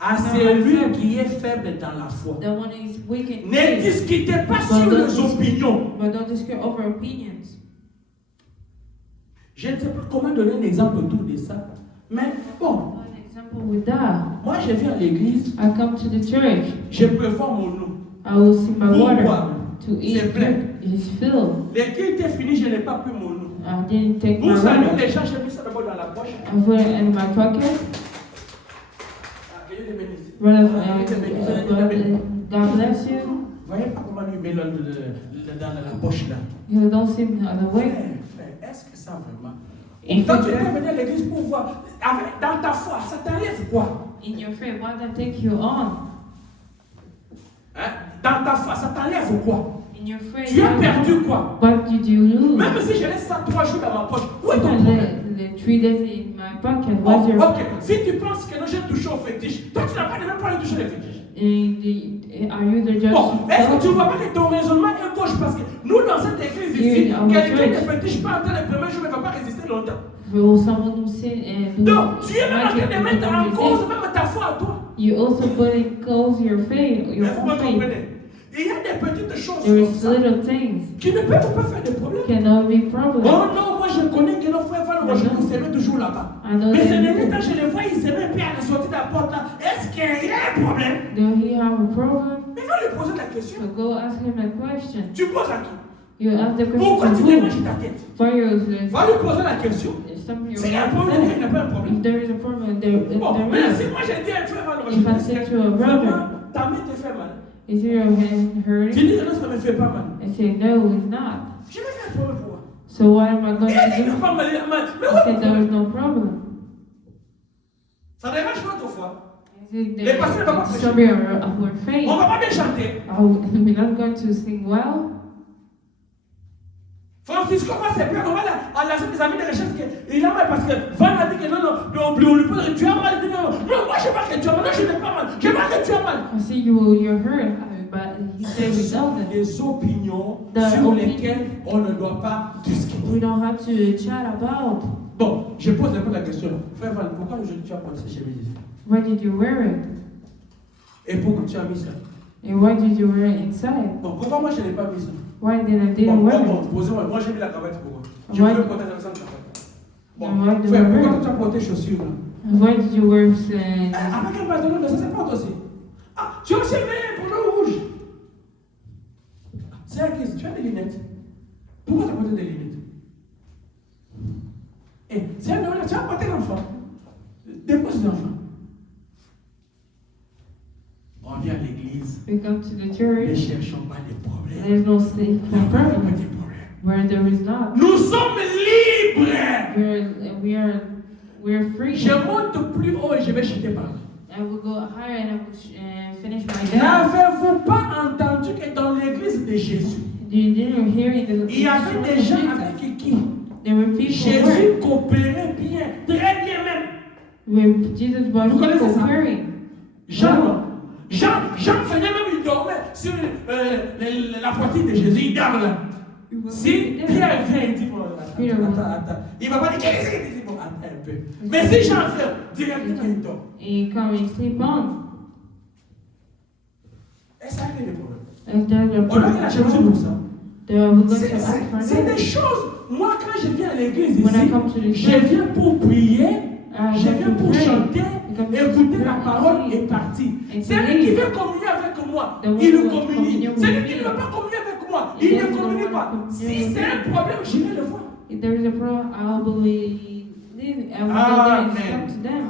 à celui qui est faible dans la foi. Ne discutez pas sur les opinions. But don't discuss over opinions. Je ne sais pas comment donner un exemple autour de ça. Mais bon. Moi, je viens à l'église. I come to the church. Je préfère mon eau. I will see my water. To eat. C'est plein. It is filled. L'église était finie, je n'ai pas pris mon eau. I didn't take my water. Vous savez, water. les gens, j'ai mis ça d'abord dans la poche. I put it in my pocket. God bless you. Vous voyez pas comment lui met dans la poche là. You don't see the other way. Est-ce que ça vraiment? Quand tu es venu à l'église pour voir, dans ta foi, ça t'enlève quoi? In your faith, what that take you on? Hein? Dans ta foi, ça t'enlève quoi? In your faith, tu as perdu quoi? What did you lose? Même si je laisse ça 3 jours dans ma poche, où est ton problème? The 3 days in my pocket, what's your... Ok, si tu penses que non, j'ai touché au fétiche, toi tu n'as pas de même pas aller toucher les fétiches. Are you the judge? Bon, est-ce que tu ne vois pas que ton raisonnement est gauche? Parce que nous, dans cette église ici, quelqu'un ne fétiche pas en temps les premiers jours, ne va pas résister longtemps. Donc, tu es même en train de mettre en cause même ta foi à toi. You also put in cause your faith. Il y a des petites choses qui ne peuvent pas faire de problème. Oh non, moi je connais que nos frères ils s'aimaient toujours là-bas. Mais c'est dernier temps, je les vois, ils s'aimaient puis à la sortie de la porte là. Est-ce qu'il y a un problème? Do he have a problem? Mais va lui poser la question. So go ask him a question. Tu poses à qui? You ask the question. Pourquoi tu déranges ta tête? Va lui poser la question. S'il y a un problème, il n'y a pas un problème. If there is a problem, bon, mais si moi j'ai dit à un frère, ta main te fait mal. Is your hand hurting? Tu dis non, ça me fait pas mal. I say no, it's not. Je vais faire un problème pour moi. So what am I going to do? I said there is no problem. Ça dérange pas ton foi. Les pasteurs ne vont pas prêcher. On va pas bien chanter. We're not going to sing well. Francisco va se plaindre, on va lancer des amis de recherche qu'il a mal parce que Van a dit que non, on lui pose, tu as mal, il dit non, moi je vois que tu as mal, non, je n'ai pas mal, je vois que tu as mal. I see you're hurt, but he said we don't. Des opinions sur lesquelles on ne doit pas discuter. We don't have to chat about. Bon, je pose un peu la question. Frère Van, pourquoi aujourd'hui tu as porté ces chemises? Why did you wear it? Et pourquoi tu as mis ça? And why did you wear it inside? Bon, pourquoi moi je n'ai pas mis ça? Why didn't wear it? Bon, posez-moi, moi j'ai mis la cravate pour moi. Je peux porter la cravate. Bon, frère, pourquoi tu as porté chaussures là? Why did you wear avec un pantalon, mais ça c'est pas aussi. Ah, tu as aussi mis un pantalon rouge. C'est la question, tu as des lunettes. Pourquoi tu as porté des lunettes? Eh, c'est un honneur, tu as porté l'enfant. Dépose l'enfant. On vient à l'église. We come to the church. Ne cherchons pas des problèmes. There's no sin. Problème. Where there is not. Nous sommes libres. We're free. Je monte plus haut et je vais chuter par là. I will go higher and I will finish my day. N'avez-vous pas entendu que dans l'église de Jésus, il y avait des gens avec qui Jésus coopérait bien, très bien même. Jesus was cooperating. Jean faisait même, il dormait sur la poitrine de Jésus, il dort là. Si Pierre vient, il dit, bon, attends. Il va pas dire, qu'est-ce qu'il dit? Bon, attends un peu. Mais si Jean vient, directement il dort. Et quand il sleep on. Est-ce que ça crée des problèmes? On a la chance pour ça. C'est des choses. Moi, quand je viens à l'église ici, je viens pour prier, je viens pour chanter, écouter la parole est parti. Celui qui veut communier avec moi, il le communie. Celui qui ne veut pas communier avec moi, il ne communie pas. Si c'est un problème, je vais le voir. If there is a problem, I will believe. I will go there and talk to them.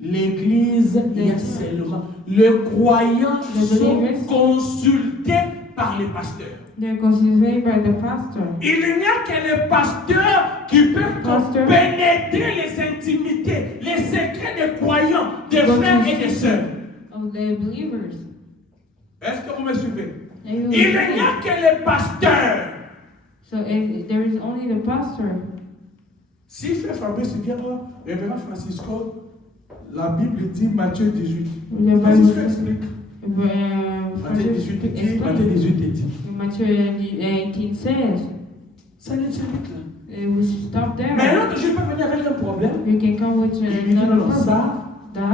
L'église, il y a seulement les croyants sont consultés par les pasteurs. They're consulted by the pastor. Il n'y a que les pasteurs qui peuvent pénétrer les intimités, les secrets des croyants, des frères et des sœurs. Of the believers. Est-ce que vous me suivez? Il n'y a que les pasteurs. So there is only the pastor. Si Frère Fabrice vient voir Révérend Francisco, la Bible dit Matthieu 18. Francisco explique. Matthieu 18 dit. Matthieu 18 says. Ça ne s'arrête là. We stop there. Mais là, je peux venir avec un problème. You can come with another problem. Ça,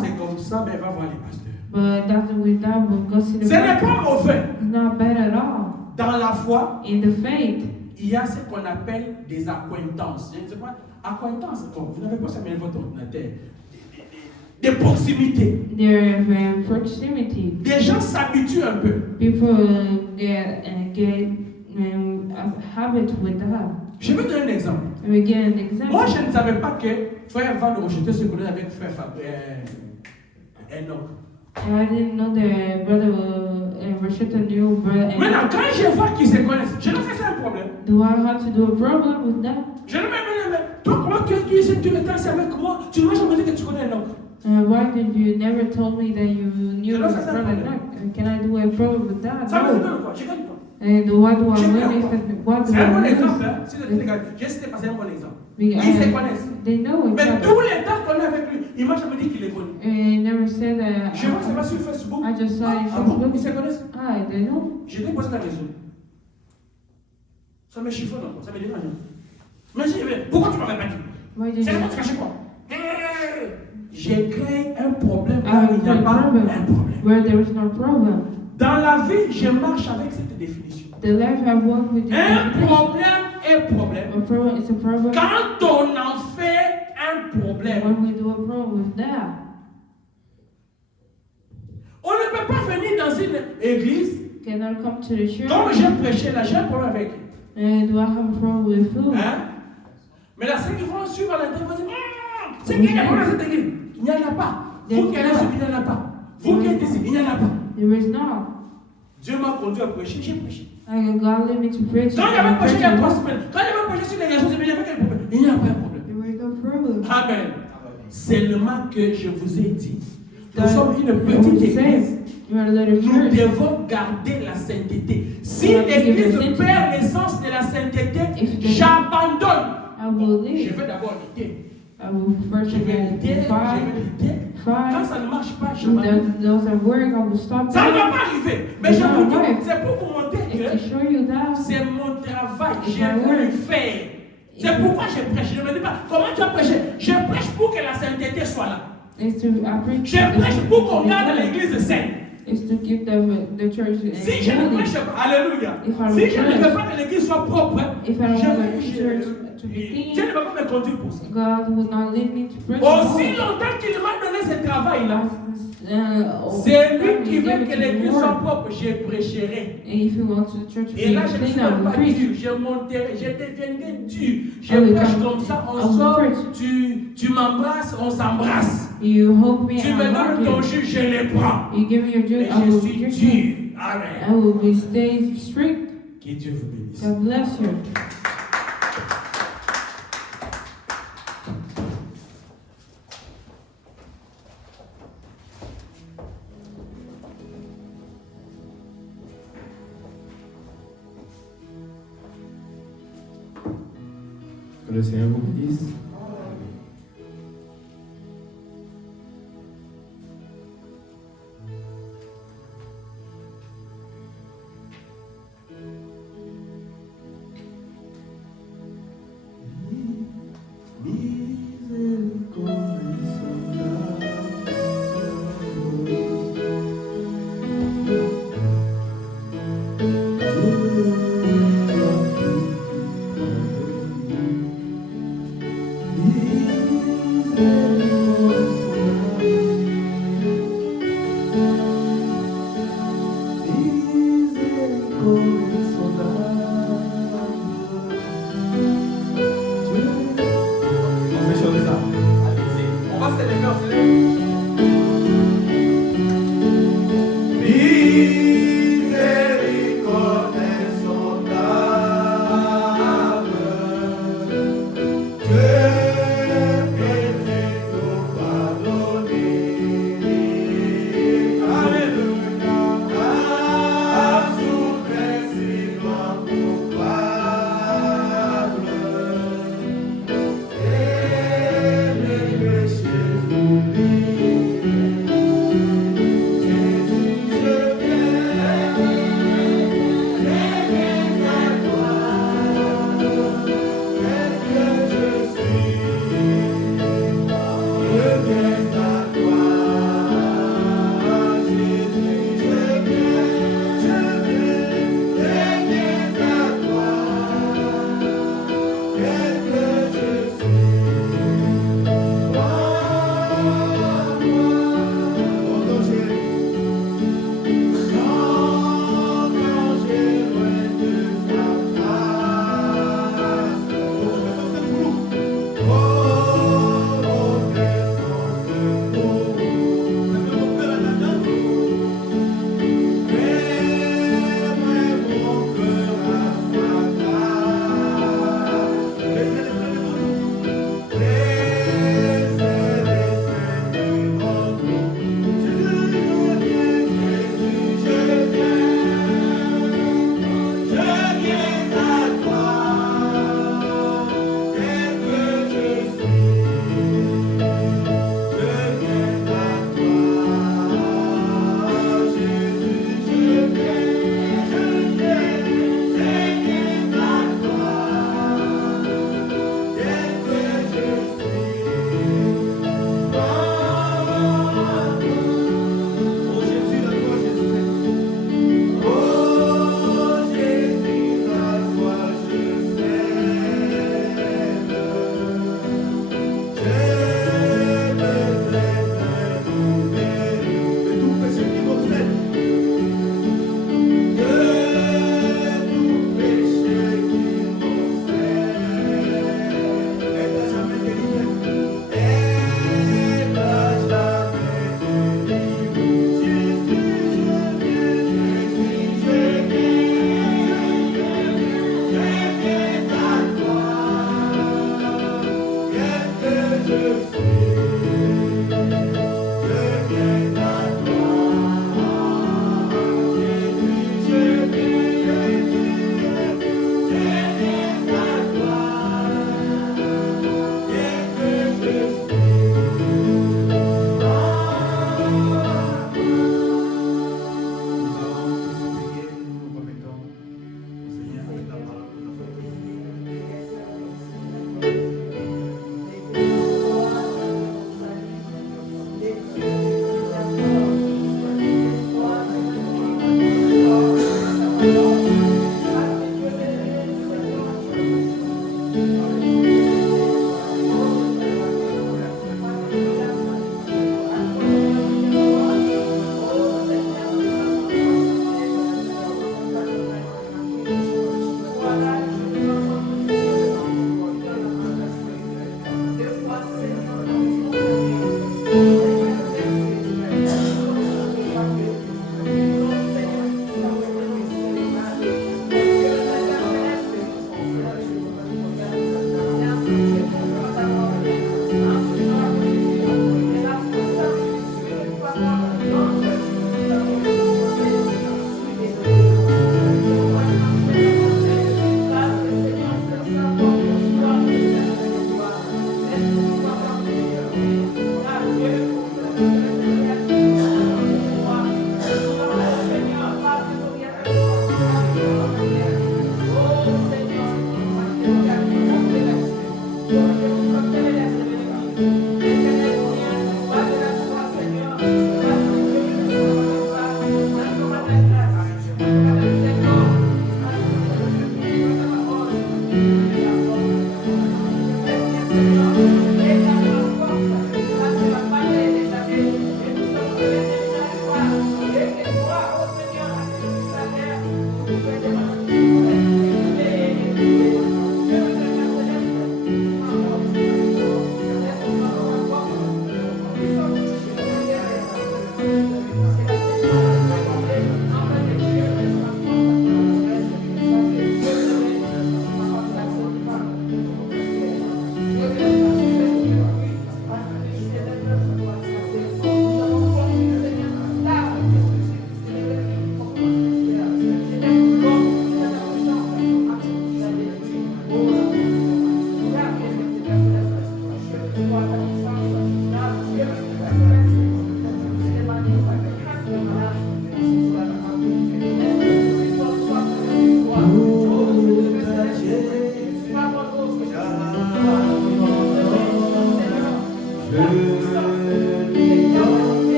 c'est comme ça, mais va voir les pasteurs. But that's with that, we'll go see the Ce n'est pas mauvais. It's not bad at all. Dans la foi, in the faith, il y a ce qu'on appelle des accointances. Je ne sais pas, accointances, vous n'avez pas ça, mais votre ordinateur. Des proximités. Proximity. Des gens s'habituent un peu. People get a habit with that. Je vais donner un exemple. Moi, je ne savais pas que Frère Van Rocheté se connaît avec Frère Enoch. I didn't know the brother Rochetta knew brother Enoch. Maintenant, quand je vois qu'ils se connaissent, je ne sais pas c'est un problème. Do I have to do a problem with that? Je ne même toi, comment tu es ici, tu es assis avec moi, tu ne m'as jamais dit que tu connais Enoch. Why did you never told me that you knew his brother Enoch? Can I do a problem with that? Ça me donne quoi? Je gagne quoi? And what do I win if c'est un bon exemple, hein? Si je sais pas, c'est un bon exemple. Ils se connaissent. They know mais tous les temps qu'on est avec lui, il m'a jamais dit qu'il les connaît. Never said that. Je vois que c'est pas sur Facebook. I just saw it Facebook. Ils se connaissent. Ah, they know. Je t'ai posé la question. Ça me chiffonne encore, ça me dérange. Mais je dis, pourquoi tu m'avais pas dit? C'est comment tu cachais quoi? J'ai créé un problème là où il n'y a pas un problème. Where there is no problem. Dans la vie, je marche avec cette définition. The life I walk with un problème est problème. A problem is a problem. Quand on en fait un problème. When we do a problem with that. On ne peut pas venir dans une église. Cannot come to the church. Comme j'ai prêché là, j'ai un problème avec. Do I have a problem with food? Hein? Mais là, ceux qui vont suivre à l'intérieur vont dire, c'est qu'il y a dans cette église. Il n'y en a pas. Vous qui allez suivre, il n'y en a pas. Vous qui êtes ici, il n'y en a pas. There is not. Dieu m'a conduit à prêcher, j'ai prêché. God led me to preach. Quand j'avais prêché il y a 3 semaines, quand j'avais prêché sur les réseaux, il n'y avait quel problème? Il n'y a pas de problème. There is no problem. Amen. Seulement que je vous ai dit, nous sommes une petite église. Nous devons garder la sainteté. Si l'église perd l'essence de la sainteté, j'abandonne. Je vais d'abord lutter. Je vais lutter. Quand ça ne marche pas, je m'abandonne. Ça ne va pas arriver. Mais je vous dis, c'est pour vous montrer que c'est mon travail. J'ai voulu faire. C'est pourquoi je prêche. Je ne me dis pas, comment tu as prêché? Je prêche pour que la sainteté soit là. Je prêche pour qu'on garde l'église sainte. Is to give the church. Si je ne prêche pas, alléluia. Si je ne veux pas que l'église soit propre, Dieu ne va pas me conduire pour ça. God will not lead me to preach. Aussi longtemps qu'il m'a donné ce travail-là, c'est lui qui veut que l'église soit propre, je prêcherai. Et là, je ne serai pas dur, je monterai, je deviendrai dur. Je prêche comme ça, on sort, tu m'embrasses, on s'embrasse. You hold me, tu me donnes ton jus, je le prends. You give me your juice, I will be dur. Amen. I will be stay strict. Que Dieu vous bénisse. God bless you. Que le Seigneur vous bénisse. Jésus, je viens.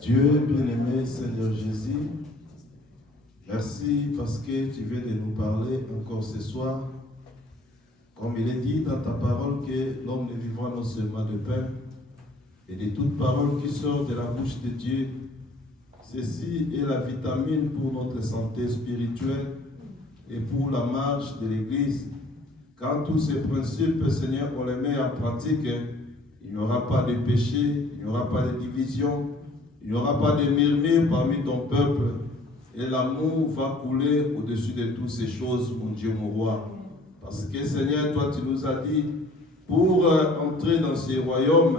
Dieu bien-aimé, Seigneur Jésus, merci parce que tu viens de nous parler encore ce soir. Comme il est dit dans ta parole que l'homme ne vivra non seulement de pain, et de toute parole qui sort de la bouche de Dieu. Ceci est la vitamine pour notre santé spirituelle et pour la marche de l'Église. Quand tous ces principes, Seigneur, on les met en pratique, il n'y aura pas de péché, il n'y aura pas de division, il n'y aura pas de murmure parmi ton peuple, et l'amour va couler au-dessus de toutes ces choses, mon Dieu, mon roi. Parce que, Seigneur, toi, tu nous as dit, pour entrer dans ces royaumes,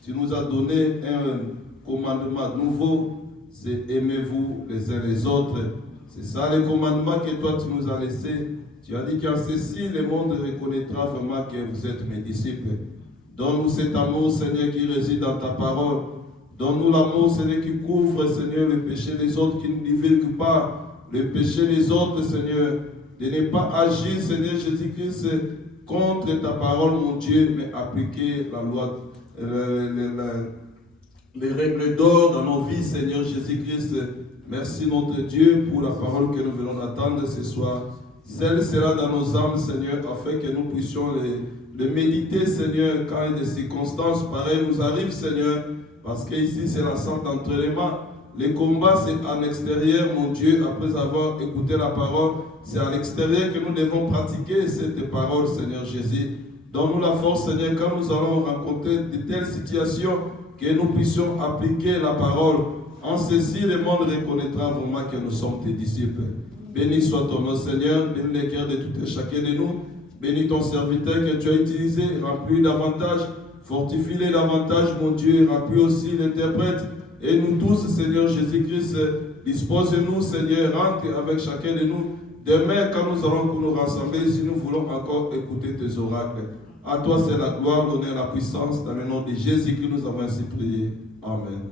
tu nous as donné un commandement nouveau, c'est aimez-vous les uns les autres. C'est ça le commandement que toi, tu nous as laissé. Tu as dit qu'en ceci, le monde reconnaîtra vraiment que vous êtes mes disciples. Donne-nous cet amour, Seigneur, qui réside dans ta parole. Donne-nous l'amour, Seigneur, qui couvre, Seigneur, le péché des autres, qui ne divulgue pas le péché des autres, Seigneur. De ne pas agir, Seigneur Jésus-Christ, contre ta parole, mon Dieu, mais appliquer la loi, les règles d'or dans nos vies, Seigneur Jésus-Christ. Merci, notre Dieu, pour la parole que nous venons d'attendre ce soir. Celle sera dans nos âmes, Seigneur, afin que nous puissions les méditer, Seigneur, quand des circonstances pareilles nous arrivent, Seigneur. Parce qu'ici, c'est la centre d'entraînement. Les combats, c'est en extérieur, mon Dieu. Après avoir écouté la parole, c'est à l'extérieur que nous devons pratiquer cette parole, Seigneur Jésus. Donne-nous la force, Seigneur, quand nous allons rencontrer de telles situations, que nous puissions appliquer la parole. En ceci, le monde reconnaîtra vraiment que nous sommes tes disciples. Béni soit ton nom, Seigneur. Bénis les cœurs de tout et chacun de nous. Bénis ton serviteur que tu as utilisé. Remplis davantage. Fortifie-les davantage, mon Dieu. Remplis aussi l'interprète. Et nous tous, Seigneur Jésus-Christ, dispose-nous, Seigneur, rentre avec chacun de nous. Demain, quand nous allons nous rassembler, si nous voulons encore écouter tes oracles. À toi, c'est la gloire, l'honneur, la puissance. Dans le nom de Jésus que nous avons ainsi prié. Amen.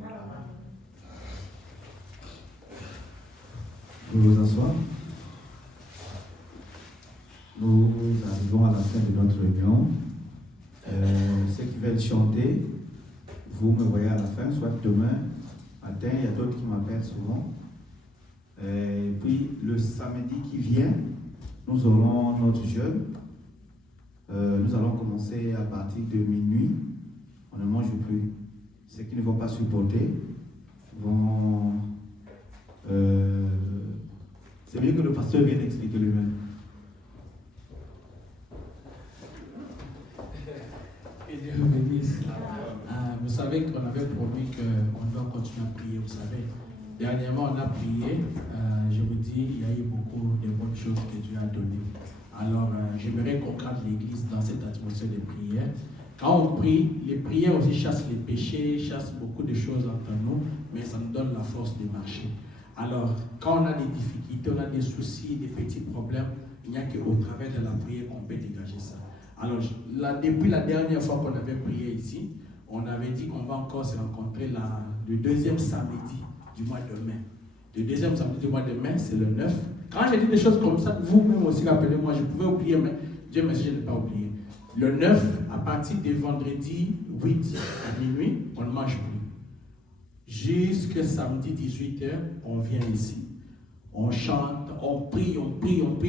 Vous vous asseoir. Nous arrivons à la fin de notre réunion. Ceux qui veulent chanter, vous me voyez à la fin, soit demain matin, il y a d'autres qui m'appellent souvent. Et puis le samedi qui vient, nous aurons notre jeûne. Nous allons commencer à partir de minuit. On ne mange plus. Ceux qui ne vont pas supporter vont... c'est mieux que le pasteur vienne expliquer lui-même. Et Dieu vous bénisse. Vous savez qu'on avait promis qu'on doit continuer à prier, vous savez. Dernièrement, on a prié. Je vous dis, il y a eu beaucoup de bonnes choses que Dieu a données. Alors, j'aimerais qu'on garde l'Église dans cette atmosphère de prière. Quand on prie, les prières aussi chassent les péchés, chassent beaucoup de choses entre nous, mais ça nous donne la force de marcher. Alors, quand on a des difficultés, on a des soucis, des petits problèmes, il n'y a qu'au travers de la prière qu'on peut dégager ça. Alors, depuis la dernière fois qu'on avait prié ici, on avait dit qu'on va encore se rencontrer le deuxième samedi du mois de mai. Le deuxième samedi du mois de mai, c'est le 9. Quand j'ai dit des choses comme ça, vous-même aussi rappelez-moi, je pouvais oublier, mais Dieu merci, je n'ai pas oublié. Le 9, à partir de vendredi 8 à minuit, on ne mange plus. Jusqu'à samedi 18h, on vient ici. on chante, on prie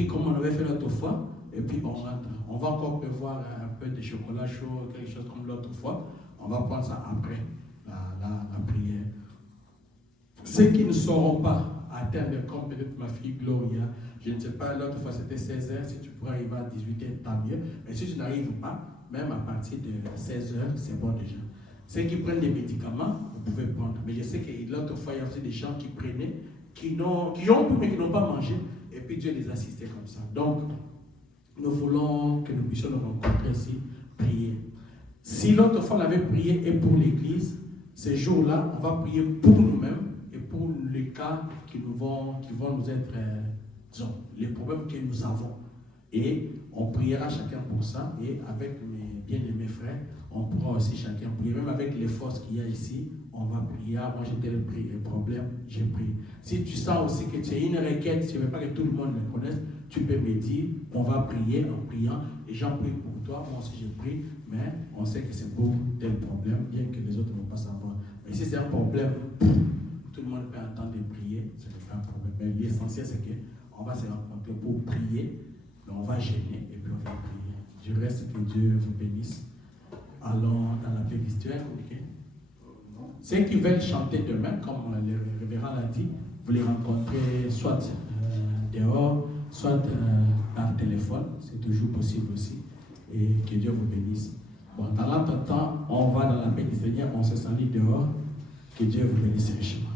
comme on avait fait l'autre fois, et puis on rentre. On va encore prévoir un peu de chocolat chaud, quelque chose comme l'autre fois. On va prendre ça après la prière. Ceux qui ne sauront pas atteindre, comme peut-être ma fille Gloria, je ne sais pas, l'autre fois c'était 16h, si tu pourrais arriver à 18h, tant mieux. Mais si tu n'arrives pas, même à partir de 16h, c'est bon déjà. Ceux qui prennent des médicaments, vous pouvez prendre. Mais je sais que l'autre fois, il y a aussi des gens qui prenaient, qui ont pu, mais qui n'ont pas mangé, et puis Dieu les assistait comme ça. Donc, nous voulons que nous puissions nous rencontrer ici, prier. Si l'autre fois on avait prié et pour l'Église, ces jours-là, on va prier pour nous-mêmes et pour les cas qui vont nous être, disons, les problèmes que nous avons. Et on priera chacun pour ça, et avec mes bien-aimés frères, on pourra aussi chacun prier. Même avec les forces qu'il y a ici, on va prier. Moi j'ai tel problème, j'ai prié. Si tu sens aussi que tu as une requête, tu ne veux pas que tout le monde le connaisse, tu peux me dire, on va prier en priant, et j'en prie pour toi, moi aussi je prie, mais on sait que c'est pour tel problème, bien que les autres ne vont pas savoir. Mais si c'est un problème, tout le monde peut entendre de prier, ce n'est pas un problème. Mais l'essentiel c'est qu'on va se rencontrer pour prier, mais on va gêner et puis on va prier. Du reste, que Dieu vous bénisse. Allons dans la paix spirituelle, ok? Ceux qui veulent chanter demain, comme le révérend l'a dit, vous les rencontrez soit dehors, soit par téléphone, c'est toujours possible aussi. Et que Dieu vous bénisse. Bon, dans l'entretemps, on va dans la paix du Seigneur, on se sent dehors. Que Dieu vous bénisse richement.